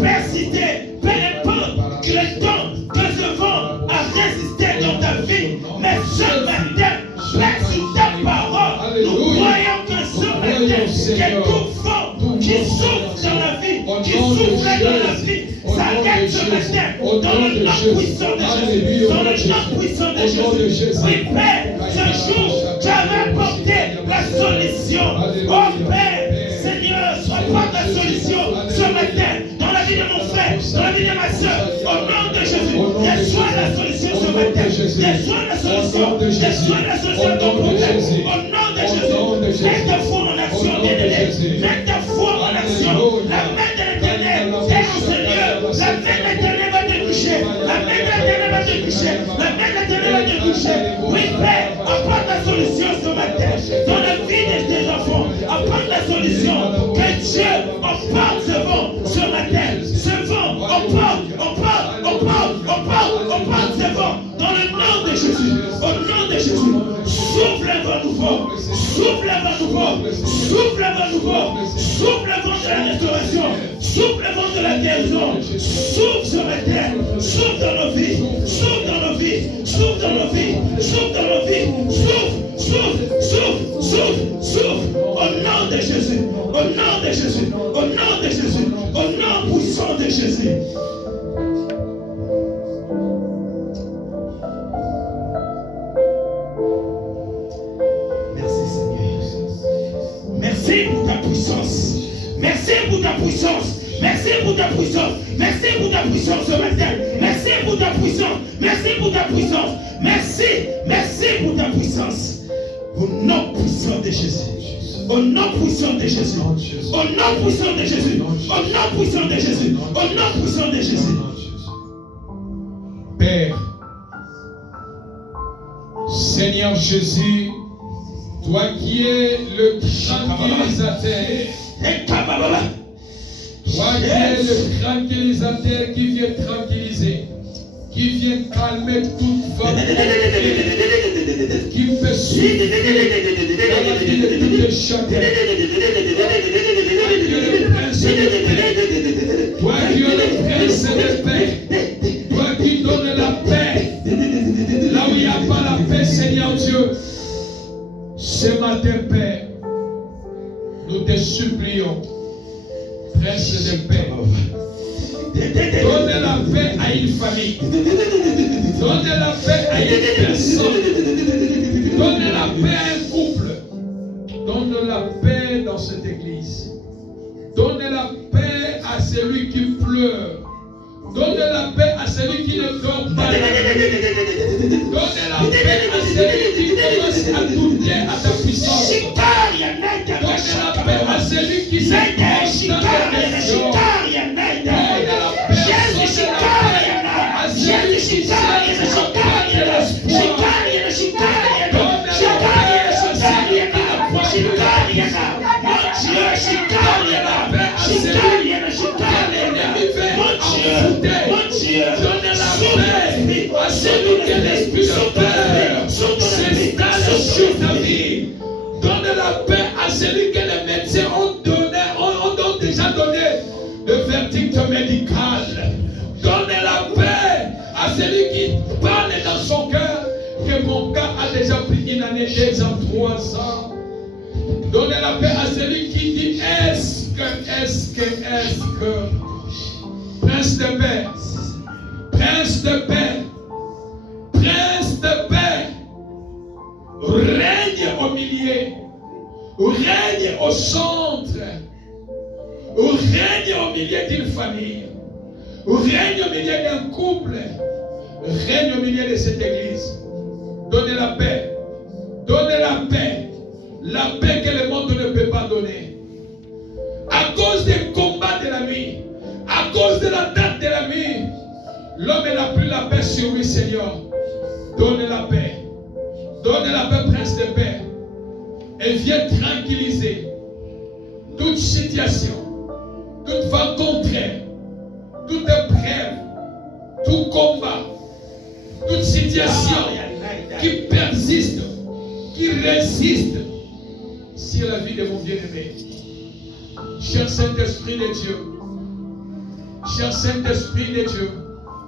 persisté, peu importe le temps que ce vent a résisté dans ta vie, mais ce matin, Père, sur ta parole, nous croyons que ce matin, que tout vent qui souffre dans la vie, qui souffre dans la vie, s'arrête ce matin dans le nom puissant de Jésus. Dans le nom puissant de Jésus. Oui, Père, ce jour, tu avais apporté la solution. Oh Père, Seigneur, apporte la solution ce matin dans la vie de mon frère, dans la vie de ma soeur. Au nom de Jésus, reçois la solution ce matin. Reçois la solution. Reçois la solution de ton problème. Au nom de Jésus, mets ta foi en action, bien-aimé. Mets ta foi en action. La main de l'Éternel est au Seigneur. La main de l'Éternel va te toucher. La main de l'Éternel va te toucher. La main de l'Éternel va te toucher. Oui, Père, apporte la solution ce matin dans la vie de tes enfants. Apporte la solution. Que Dieu emporte ce vent ce matin. Ce vent, emporte ce vent dans le nom de Jésus. Au nom de Jésus. Souffle un vent nouveau. Souffle un vent nouveau. Souffle un vent nouveau. Souffle un vent de la restauration. Souffle un vent de la guérison. Souffle ce matin. Souffle dans nos vies. Souffle dans nos vies. Souffle dans nos vies. Souffle dans nos vies. Souffle. Au nom de Jésus. Au nom de Jésus. Au nom de Jésus. Au nom puissant de Jésus. Merci Seigneur. Merci pour ta puissance. Merci pour ta puissance. Merci pour ta puissance. Merci pour ta puissance ce matin. Merci pour ta puissance. Merci pour ta puissance. Merci pour ta puissance. Au nom puissant de Jésus. Au nom puissant de Jésus. Au nom puissant de Jésus. Au nom puissant de Jésus. Au nom puissant de Jésus. Père, Seigneur Jésus, toi qui es le tranquillisateur, toi qui es le tranquillisateur qui vient tranquilliser, qui vient calmer toute forme, qui peut suivre dans la vie de tout de chacun. Toi qui es le prince de paix, toi qui donnes la paix, là où il n'y a pas la paix, Seigneur Dieu, ce matin, Père, nous te supplions, prince de paix, donne la paix à une famille, donne la paix à une personne, donne la paix à un couple, donne la paix dans cette église, donne la paix à celui qui pleure, donne la paix à celui qui ne dort pas, donne la paix à celui qui commence à douter à ta puissance, donne la paix à celui qui se pose dans la question. Celui qui est l'esprit de peur s'installe sur ta vie. Donne la paix à celui que les médecins ont déjà donné le verdict médical. Donne la paix à celui qui parle dans son cœur que mon gars a déjà pris une année, 2 ans, 3 ans. Donne la paix à celui qui dit est-ce Est-ce que, Prince de paix, Prince de paix, Prince de paix, règne au milieu, règne au centre, règne au milieu d'une famille, règne au milieu d'un couple, règne au milieu de cette église. Donnez la paix, la paix que le monde ne peut pas donner. À cause des combats de la nuit, à cause de l'attaque de la nuit, l'homme n'a plus la paix sur lui, Seigneur. Donne la paix, Prince de paix, et viens tranquilliser toute situation, toute vent contraire, toute épreuve, tout combat, toute situation qui persiste, qui résiste sur la vie de mon bien-aimé. Cher Saint-Esprit de Dieu, cher Saint-Esprit de Dieu,